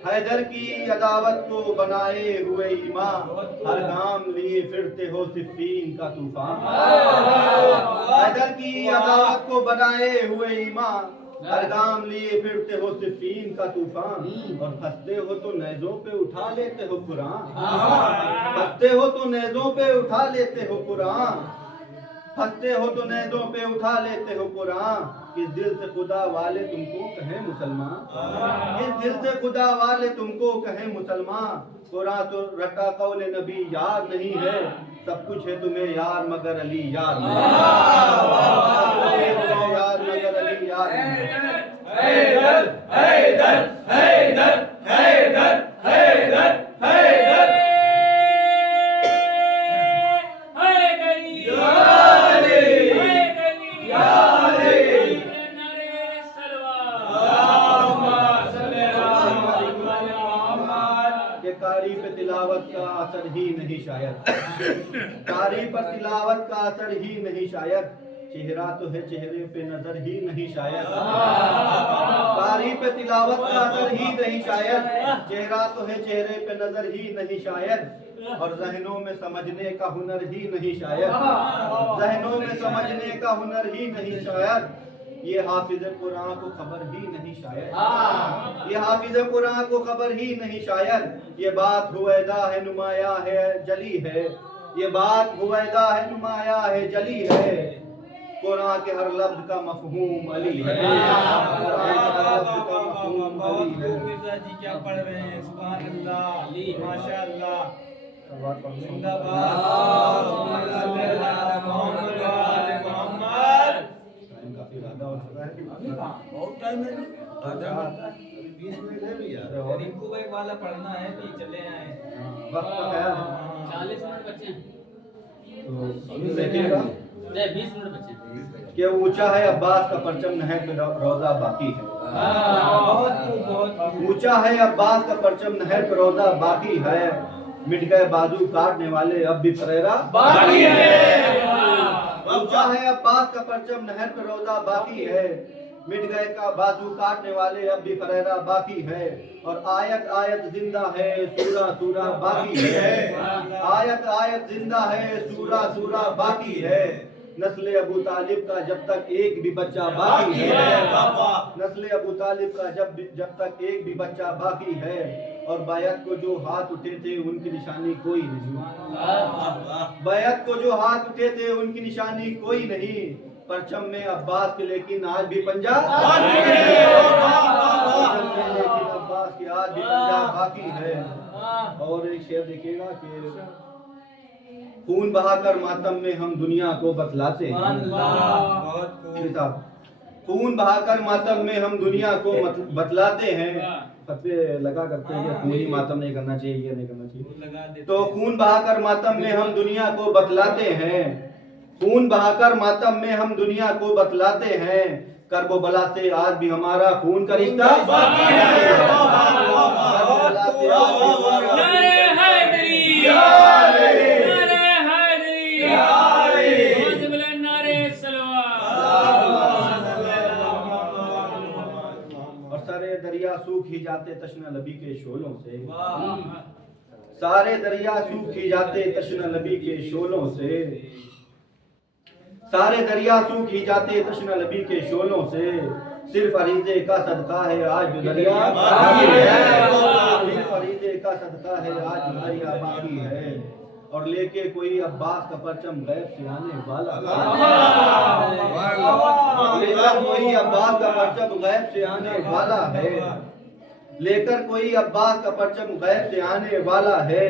हैदर की अदावत को बनाए हुए ईमान, हर गाम लिए फिरते हो सिफ़ीन का तूफान, हैदर की अदावत को बनाए हुए ईमान, हर गाम लिए फिरते हो सिफ़ीन का तूफान, और हंसते हो तो नेज़ों पे उठा लेते हो कुरान, हंसते हो तो नेज़ों पे उठा लेते हो कुरान, हंसते हो तो नेज़ों पे उठा लेते हो कुरान, किस दिल से खुदा वाले तुमको कहें मुसलमान, किस दिल से खुदा वाले तुमको कहें मुसलमान, कुरान तो रटा कौले नबी यार नहीं है, सब कुछ है तुम्हें यार मगर अली यार नहीं, यार मगर अली यार नहीं। हैदर हैदर हैदर हैदर हैदर हैदर कारी पे तिलावत का असर ही नहीं शायद, कारी पर तिलावत का असर ही नहीं शायद, चेहरा तो है चेहरे पे नजर ही नहीं शायद, कारी पे तिलावत का असर ही नहीं शायद, चेहरा तो है चेहरे पे नजर ही नहीं शायद, और ज़हनों में समझने का हुनर ही नहीं शायद, ज़हनों में समझने का हुनर ही नहीं शायद, ये हाफिज कुरान को खबर ही नहीं शायद, ये हाफिज कुरान को खबर ही नहीं शायद, ये बात हुवैदा है नुमाया है जली है, ये बात हुवैदा है नुमाया है जली है, कुरान के हर लफ्ज का मफहूम अली है, कुरान के हर लफ्ज का मफहूम अली है। मिर्जा जी क्या पढ़ रहे हैं, सुभान अल्लाह, माशाअल्लाह, जिंदाबाद, मोहम्मद वाले मोहम्मद। काफी ज्यादा हो चुका है, बहुत टाइम है 20 मिनट है भी यार, रिंकू भाई वाला पढ़ना है भी चले आए, वक्त का ख्याल है। 40 मिनट बचे हैं, तो देखिएगा 20 मिनट बचे हैं। कि ऊंचा है अब्बास का परचम नहर पे रोजा बाकी है, ऊंचा है अब्बास का परचम नहर पे रोजा बाकी है, मिट गए बाजू काटने वाले अब भी फरेरा बाकी है, ऊंचा है अब्बास का परचम नहर पे रोजा बाकी है, मिट गए का बाजू काटने वाले अब भी फरेरा बाकी है, और आयत आयत जिंदा है सूरा सूरा बाकी है, आयत आयत जिंदा है सूरा सूरा बाकी है, नस्ल अबू तालिब का जब तक एक भी बच्चा बाकी है, नस्ल अबू तालिब का जब तक एक भी बच्चा बाकी है, और बैत को जो हाथ उठे थे उनकी निशानी कोई नहीं, बैत को जो हाथ उठे थे उनकी निशानी कोई नहीं, परचम में अब्बास के लेकिन आज भी पंजा बाकी है, लेकिन अब्बास के आज भी पंजा बाकी है। और एक शेर देखिएगा कि खून बहाकर मातम में हम दुनिया को बतलाते हैं, खून बहाकर मातम में हम दुनिया को बतलाते हैं, फतवे लगा करते हैं खूनी मातम नहीं करना चाहिए, ये नहीं करना चाहिए, तो खून बहाकर मातम में हम दुनिया को बतलाते हैं, खून बहाकर मातम में हम दुनिया को बतलाते हैं, करबला से आज भी हमारा खून का रिश्ता बाकी है, करबला से आज भी और सारे दरिया सूख ही जाते तश्ना लबी के शोलों से, सारे दरिया सूख ही जाते तश्ना लबी के शोलों से, सारे दरिया सूख ही जाते तश्ना लबी के शोलों से, सिर्फ अरीज़े का सदका है आज जो दरिया बाकी है, सिर्फ अरीज़े का सदका है आज जो दरिया बाकी है, और लेके कोई अब्बास का परचम गैब से आने वाला लेकर कोई अब्बास का परचम गैब से आने वाला है लेकर कोई अब्बास का परचम गैब से आने वाला है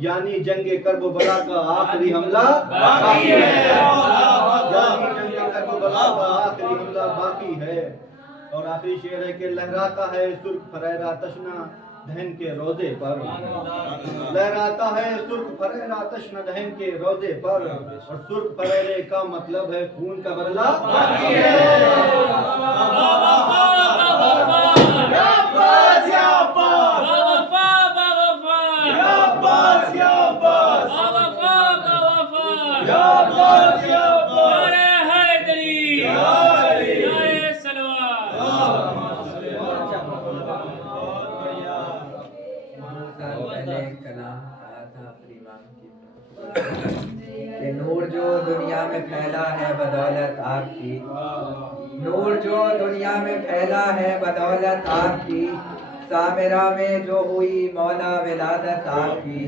यानी जंगे करबला का आखिरी हमला बाकी है यानी जंगे करबला का आखिरी हमला बाकी है। और आखिरी शेर है कि लहराता है सुर्ख फरेरा तशना दहन के रोजे पर लहराता है सुर्ख फरेरा तशना दहन के रोजे पर और सुर्ख फरेरे का मतलब है खून का बदला बाकी कि नूर जो दुनिया में फैला है बदौलत आपकी नूर जो दुनिया में फैला है बदौलत आपकी सामिरा में जो हुई मौला विलादत आपकी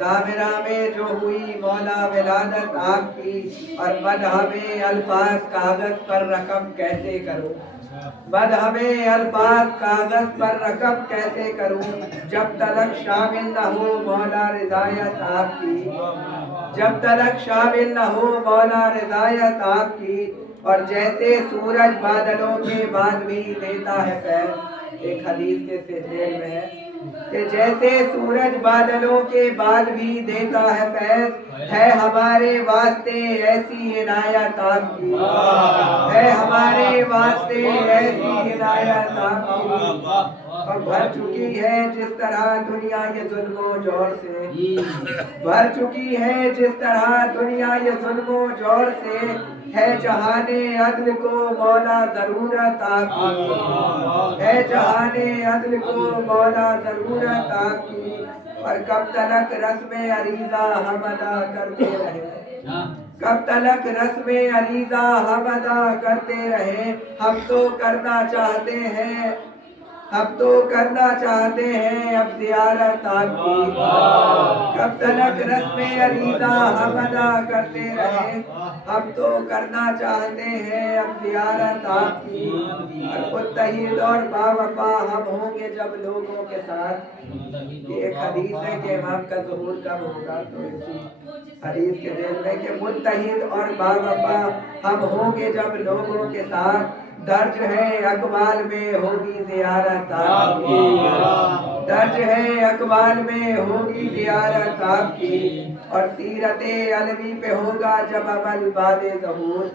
सामिरा में जो हुई मौला विलादत आपकी और मदहबे अल्फाज कागज पर रकम कैसे करूं मदहबे अल्फाज कागज पर रकम कैसे करूं जब तलक शामिल न हो मौला रिदायत आपकी जब तलक शामिल न हो मौला रिदायत आपकी। और जैसे सूरज बादलों के बाद भी देता है फैज एक हदीस के सेल में है कि जैसे सूरज बादलों के बाद भी देता है फैज है हमारे वास्ते ऐसी इनायत आपकी है हमारे वास्ते ऐसी इनायत आपकी। और भर चुकी है जिस तरह दुनिया ये जुल्मों जोर से भर चुकी है जिस तरह दुनिया ये जुल्मों जोर से है जहाने अदल को मौला जरूरत आपकी है जहाने अदल को मौला जरूरत आपकी। और कब तलक रस्म अरीजा हम अदा करते रहे कब तलक रस्म अरीजा हम अदा करते रहे हम तो करना चाहते हैं अब तो करना चाहते हैं अब ज़ियारत आपकी कब तलक रस्म अरीज़ा हम अदा करते रहे हम तो करना चाहते हैं अब ज़ियारत आपकी। मुत्तहिद और बावफा हम होंगे जब लोगों के साथ। एक हदीस है कि इमाम का ज़ुहूर कब होगा तो इसी हदीस के जेल में कि मुत्तहिद और बावफा हम होंगे जब लोगों के साथ। दर्ज है अकबाल में होगी ज़ियारत आपकी दर्ज है अकबाल में होगी ज़ियारत आपकी। और सीरते अलवी पे होगा जब अमल बादे ज़हूर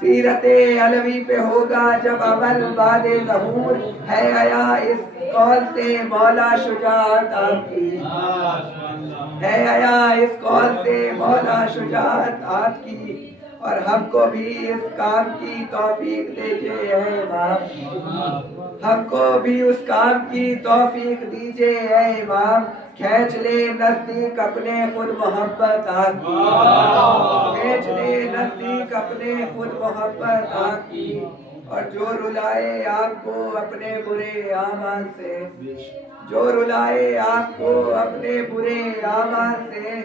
सीरते अलवी पे होगा जब अमल बादे ज़हूर है आया इस कौल से मौला शुजाअत आपकी है आया इस कौल से मौला शुजाअत आपकी। और हमको भी इस काम की तौफीक दीजिए है इमाम हमको भी उस काम की तौफीक दीजिए है इमाम। खींच ले नजदीक अपने खुद मोहब्बत आपकी खींच ले नजदीक अपने खुद मोहब्बत आपकी। और जो रुलाए आपको अपने बुरे आमाल से जो रुलाए आपको अपने बुरे आमाल से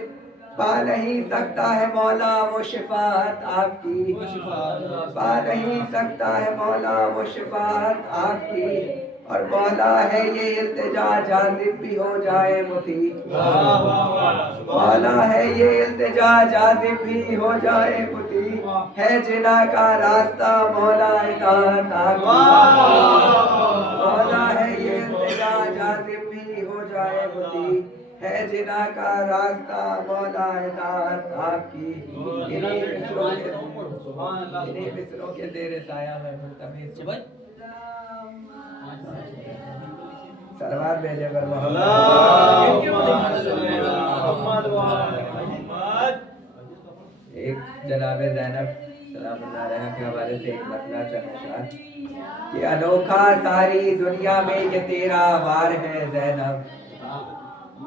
पा नहीं सकता है मौला वो शिफात आपकी पा नहीं सकता है मौला वो शिफात आपकी। और मौला है ये इल्तिजा जाज़िब भी हो जाए मुती मौला है ये इल्तिजा जाज़िब भी हो जाए मुती है जिना का रास्ता मौला इताअत आपकी मौला है ये इल्तिजा जाज़िब भी हो जाए मुती है जिना का रास्ता मौला इताअत आपकी। इन्हीं मिसरों के तेरे साया में मुल्तमिस सलवार भेजे पर एक जनाबे ज़ैनब सलामुल्लाह अलैहा के हवाले से एक मतला चमशा कि अनोखा सारी दुनिया में ये तेरा वार है ज़ैनब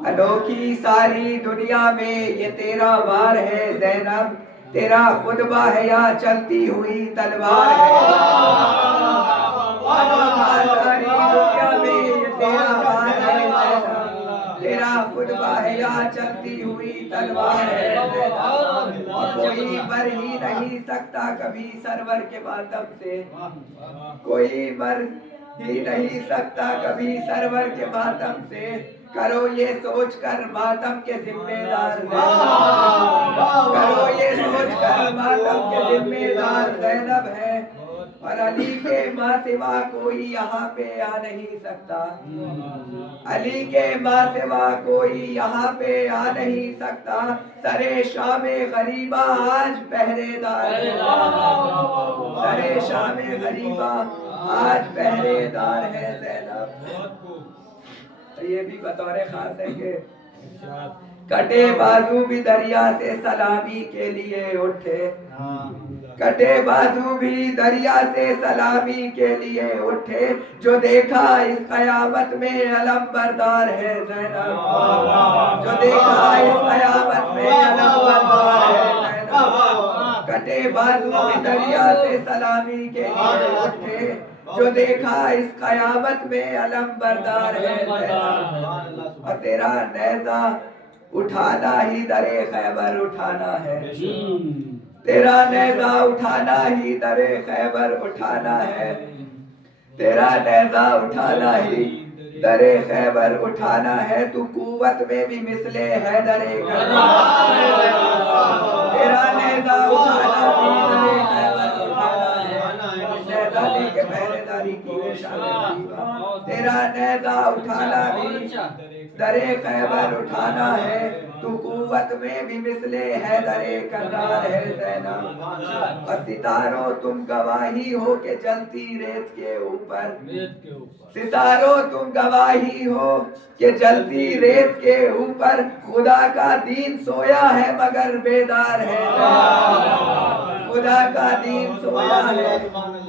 अनोखी सारी दुनिया में ये तेरा वार है ज़ैनब तेरा खुतबा है या चलती हुई तलवार है सारी दुनिया में ये तेरा वार है ज़ैनब तेरा खुतबा तलवार या चलती हुई तलवार है और कोई मर ही नहीं सकता कभी सरवर के मातम से, कोई मर ही नहीं सकता कभी सरवर के मातम से। करो ये सोच कर मातम के जिम्मेदार ज़ैनब, करो ये सोच कर मातम के जिम्मेदार ज़ैनब है। और अली के माँ सिवा कोई यहाँ पे आ नहीं सकता, अली के माँ सिवा कोई यहाँ पे आ नहीं सकता। सरे शामे गरीबा आज पहरेदार है, सरे शामे गरीबा आज पहरेदार है ज़ैनब। ये भी बतौर खास है कि कटे बाजू भी दरिया से सलामी के लिए उठे, कटे बाजू भी दरिया से सलामी के लिए उठे। जो देखा इस कयामत में अलम बरदार है ज़ैनब, जो देखा इस कयामत में अलम बरदार है ज़ैनब। कटे बाजू भी दरिया से सलामी के लिए उठे, जो देखा इस कयामत में अलम बरदार है ज़ैनब। और तेरा नेज़ा उठाना ही दरे खैबर उठाना है, तेरा नेज़ा उठाना ही दरे खैबर उठाना है, तेरा नेज़ा उठाना ही दरे खैबर उठाना है। तू कुव्वत में भी मिसले है दरे कररार, तेरा नेज़ा उठाना भी दरे खैबर उठाना है। नेज़ा लेके पहरेदारी की निशानी, तेरा नेज़ा उठाना भी दरे खैबर उठाना है। तू कुव्वत में भी मिसले है दरे कररार है ज़ैनब। और सितारों तुम गवाही हो के चलती रेत के ऊपर, सितारों तुम गवाही हो के चलती रेत के ऊपर। खुदा का दीन सोया है मगर बेदार है, खुदा का दीन सोया है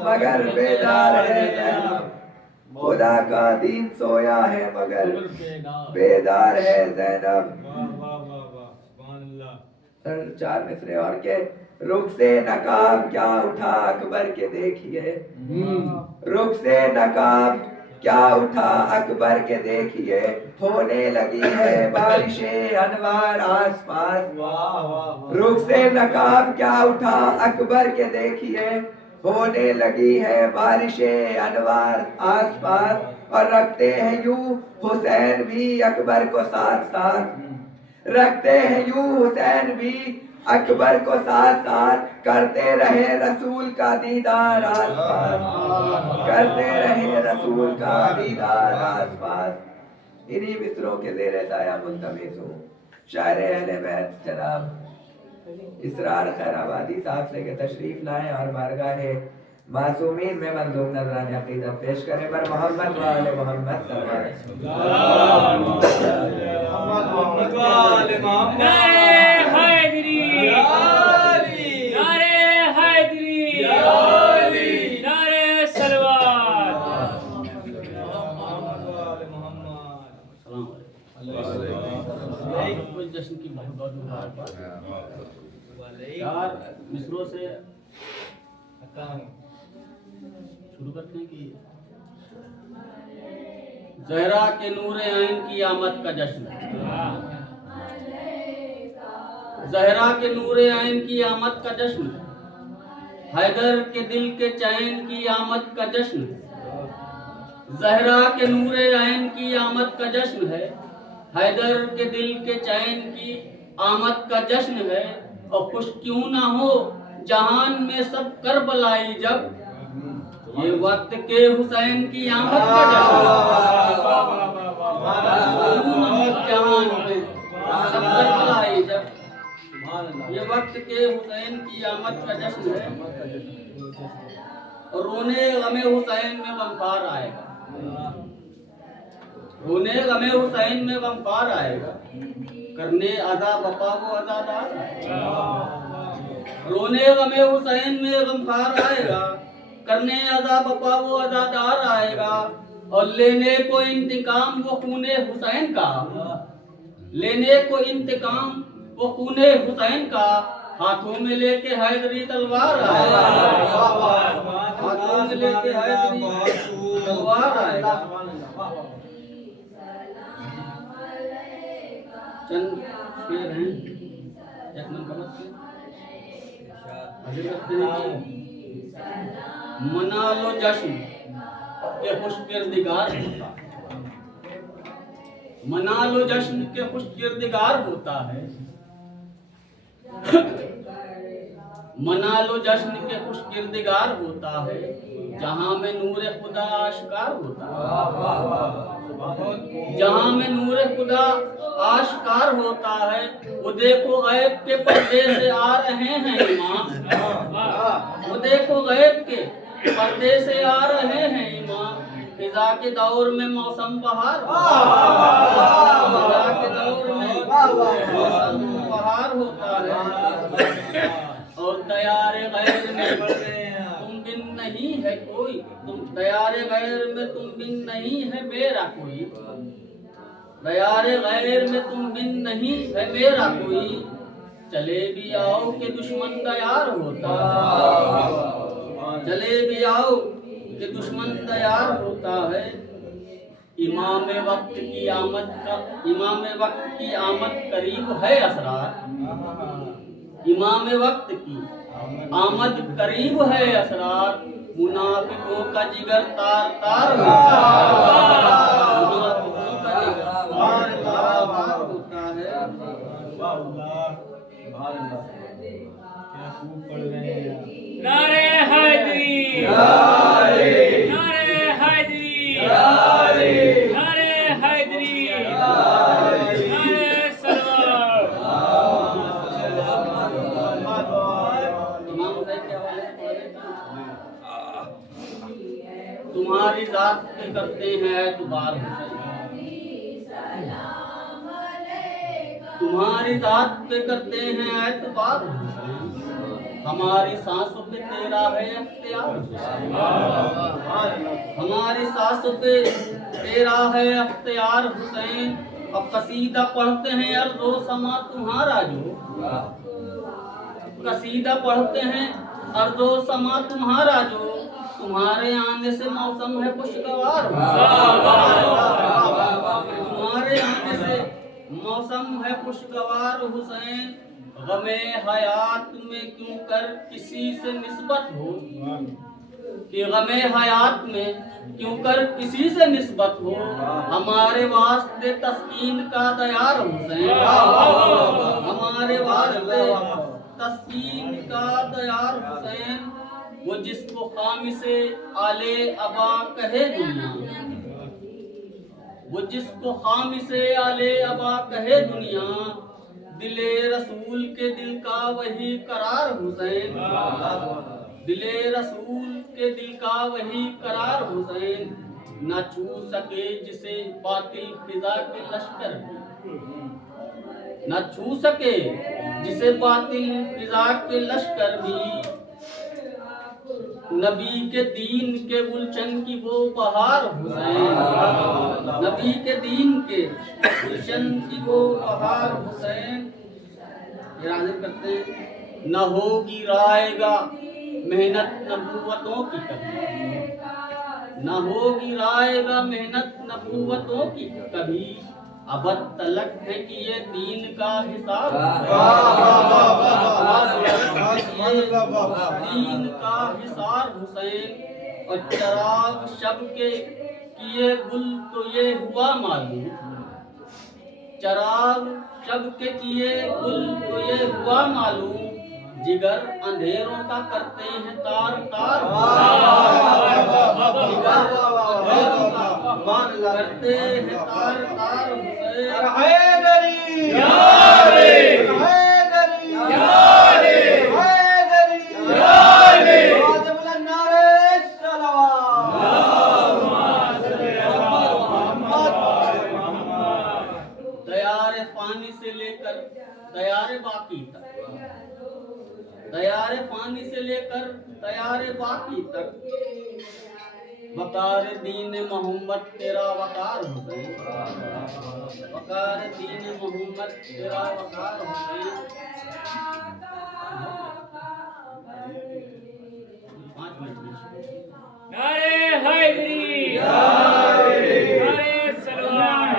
मगर बेदार है ज़ैनब, खुदा का दीन सोया है मगर बेदार है ज़ैनब। चार मिसरे और के रुख से नकाब क्या उठा अकबर के देखिए, रुख से नकाब क्या उठा अकबर के देखिए। होने लगी है बारिशे अनवार आसपास, रुख से नकाब क्या उठा अकबर के देखिए। होने लगी है बारिशे अनवार आसपास, और रखते हैं यूं हुसैन भी अकबर को साथ साथ, रखते हैं यूं हुसैन भी अकबर को साथ साथ। करते रहे रसूल का दीदार आसपास, करते रहे रसूल का दीदार आसपास। इन्हीं मिसरों के ज़ेरे साया मुल्तमिस हूँ शायर अहले बैत जनाब इसरार खैराबादी साहब से के तशरीफ लाएं और बारगाह मासूमीन में मंजूम नजरान अकीदत पेश करें। पर मोहम्मद वाले मोहम्मद जश्न की बहुत बहुत मुबारकबाद। चार मिसरों से शुरू करते हैं कि ज़हरा के नूर ऐन की आमद का जश्न, ज़हरा के नूर ऐन की आमद का जश्न, हैदर के दिल के चैन की आमद का जश्न। ज़हरा के नूर ऐन की आमद का जश्न है, हैदर के दिल के चैन की आमद का जश्न है। और खुश क्यों ना हो जहान में सब करबलाई जब, ये वक्त के हुसैन की आमद का जश्न है। जहान में सब करबलाई जब, ये वक्त के हुसैन की आमद का जश्न है। और रोने गमे हुसैन में गमखार आएगा, रोने गमे हुसैन में गमखार आएगा। करने अदा बपा वो अदादार, रोने गमे हुसैन में गमखार आएगा। करने अदा बपा वो अदादार आएगा। और लेने को इंतकाम वो खूने हुसैन का, लेने को इंतकाम वो खूने हुसैन का। हाथों में लेके हैदरी तलवार आएगा, हाथों में लेके हैदरी तलवार आएगा। चंद शेर हैं, एक नंबर पे हजरत की मना लो जश्न के खुशकिरदिगार होता है, मना लो जश्न के खुशकिरदिगार होता है, मना लो जश्न के खुशकिरदिगार होता है, जहाँ में नूर खुदा आश्कार होता है, जहाँ में नूर खुदा आश्कार होता है, वो देखो गैब के पर्दे से आ रहे हैं इमाम, वो देखो गैब के पर्दे से आ रहे हैं इमाम, फिजा के दौर में मौसम बहार, फिजा के दौर में मौसम बहार होता है, और दयारे गैर में तुम बिन नहीं है कोई, तुम दयारे गैर में तुम बिन नहीं है मेरा कोई, दयारे गैर में तुम बिन नहीं है मेरा कोई, चले भी आओ के दुश्मन दयार होता है, चले भी आओ के दुश्मन दयार होता है, इमाम वक्त की आमद का, इमाम वक्त की आमद करीब है असरार, इमाम वक्त की आमद करीब है असरार, मुनाफिकों का जिगर तार तार होता है, मुनाफिकों का जिगर तार तार होता है। नारे हैदरी, नारे हैदरी, नारे हैदरी, नारे सलवार। तुम्हारी जात पे करते हैं एतबार तुम्हारी जात पे करते हैं एतबार, हमारी सांसों पे तेरा है अख्तियार, हमारी सांसों पे तेरा है अख्तियार हुसैन, अब कसीदा पढ़ते हैं अर्ज़ो समा तुम्हारा जो, कसीदा पढ़ते हैं अर्ज़ो समा तुम्हारा जो, तुम्हारे आने से मौसम है खुशगवार, तुम्हारे आने से मौसम है खुशगवार हुसैन, गमे हयात में क्यों कर किसी से निस्बत हो, कि गमे हयात में क्यों कर किसी से निस्बत हो, हमारे वास्ते तस्कीन का दयार हुसैन, हमारे वास्ते तस्कीन का दयार हुसैन, वो जिसको खामी से आले अबा कहे दुनिया, वो जिसको खामी से आले अबा कहे दुनिया, दिले रसूल के दिल का वही करार हुसैन, दिले रसूल के दिल का वही करार हुसैन, न छू सके जिसे बातिल फिजा के लश्कर भी, न छू सके जिसे बातिल फिजा के लश्कर भी, नबी के दीन के गुलशन की वो बहार हुसैन, नबी के दीन के गुलशन की वो बहार हुसैन, इरादे करते हैं, न होगी रायगा मेहनत नबूवतों की कभी, न होगी रायगा मेहनत नबूवतों की कभी, अबद तलक है कि ये दीन का हिसाब, दीन का हिसाब हुसैन, और चराग शब के किए गुल तो ये हुआ मालूम, चराग शब के किए गुल तो ये हुआ मालूम, जिगर अंधेरों का करते हैं तार तार, जिगर अंधेरों का करते हैं तार तार हुसैन, हैदरी यारे, हैदरी यारे, हैदरी यारे, नारे सलवात, दयारे फानी से लेकर दयारे बाकी तक, दयारे फानी से लेकर दयारे बाकी तक, वकार दीन मोहम्मद तेरा वकार हुसैन, वकार दीन मोहम्मद तेरा वकार हुसैन। 5 मिनट नारे हैदरी, नारे सलवार।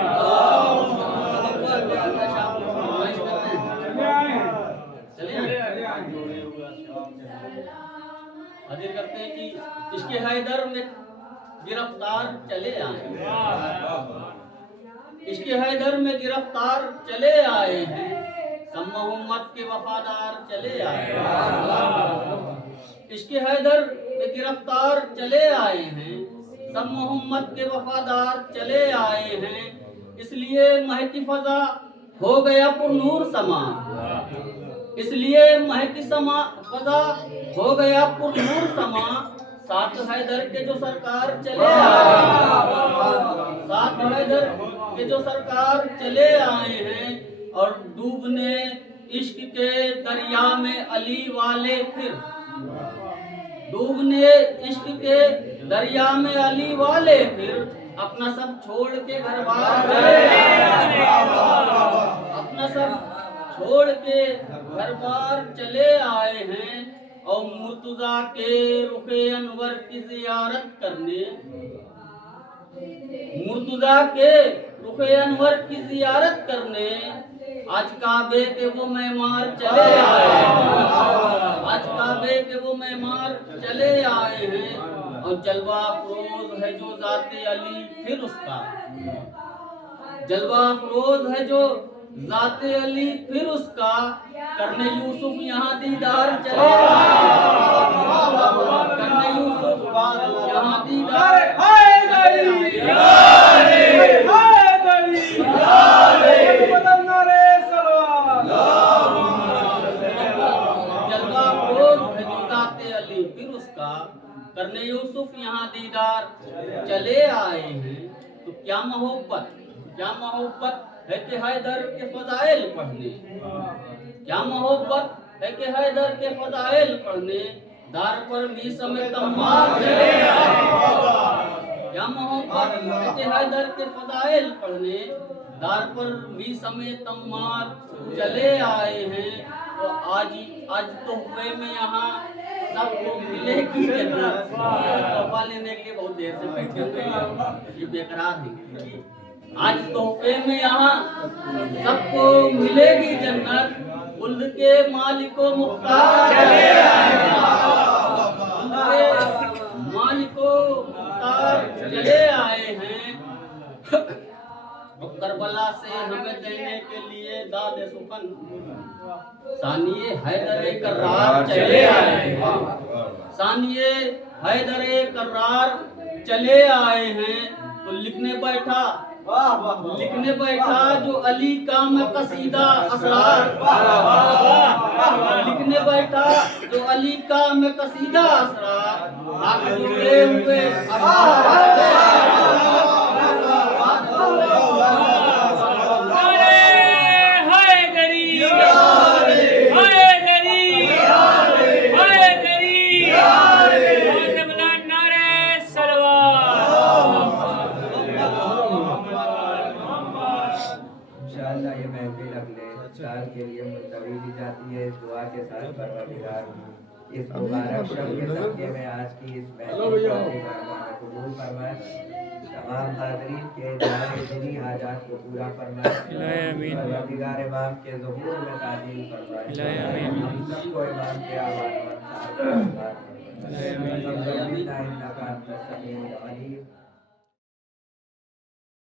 हाजिर करते हैं कि इश्क़ हैदर में गिरफ्तार चले आए, इश्क़ हैदर में गिरफ्तार चले आए हैं, सब मोहम्मद के वफादार चले आए हैं। इश्क़ हैदर में गिरफ्तार चले आए हैं, सब मोहम्मद के वफादार चले आए हैं, इसलिए महकी फजा हो गया पुरनूर समा, इसलिए महकी समा फजा हो गया पुरनूर समा, साथ हैदर के जो सरकार चले आए, साथ हैदर के जो सरकार चले आए हैं, और डूबने इश्क के दरिया में अली वाले फिर, डूबने इश्क के दरिया में अली वाले फिर, अपना सब छोड़ के घर बार चले आए, अपना सब छोड़ के घर बार चले आए हैं, और मुर्तजा के रुखे अनवर की जियारत करने, मुर्तजा के रुखे अनवर की जियारत करने, आज काबे के वो मेहमान चले आए हैं, आज काबे के वो मेहमान चले आए हैं, और जलवा अफरोज है जो ज़ाते अली फिर उसका, जलवा अफरोज है जो ज़ाते अली फिर उसका, करने यूसुफ यहाँ दीदार चले आए, करने यूसुफ यहाँ दीदार जलवा अफरोज है जो ज़ाते अली फिर उसका, करने यूसुफ यहाँ दीदार चले आए हैं। तो क्या मोहब्बत, क्या मोहब्बत है कि हैदर के फजाइल पढ़ने, क्या मोहब्बत है कि हैदर के फजाइल पढ़ने, दार पर भी समय तम्मार चले आए, क्या मोहब्बत है कि हैदर के फजाइल पढ़ने, दार पर भी समय तम्मार चले आए हैं। तो आज तोहफे में यहाँ सबको मिलेगी जन्नत, तोहफा लेने के लिए बहुत देर से बैठे हुए हैं, ये बेकरार है। आज तोहफे में यहाँ सबको मिलेगी जन्नत, खुल्द के मालिको मुख्तार चले आए, खुल्द के मालिको मुख्तार चले आए हैं, करबला से हमें देने के लिए दादे सुखन सानिए हैदर कर्रार चले आए हैं, सानिए हैदर कर्रार चले आए हैं। तो लिखने बैठा जो अली का मैं कसीदा असरार, लिखने बैठा जो अली का मैं कसीदा असरार, हाथ जोड़े हुए इंशाअल्लाह ये महफिल अगले साल के लिए मुलतवी दी जाती है। इस दुआ के साथ परवरदिगार इस मुबारक शब के सदक़े में आज की इस महफिल को कबूल फरमाए, तमाम हाज़रीन के जाए दिनी हाजात को पूरा फरमाए, परवरदिगार इमाम के ज़ुहूर में ताजील फरमाए, हम सबको इमाम के आवाज़ पर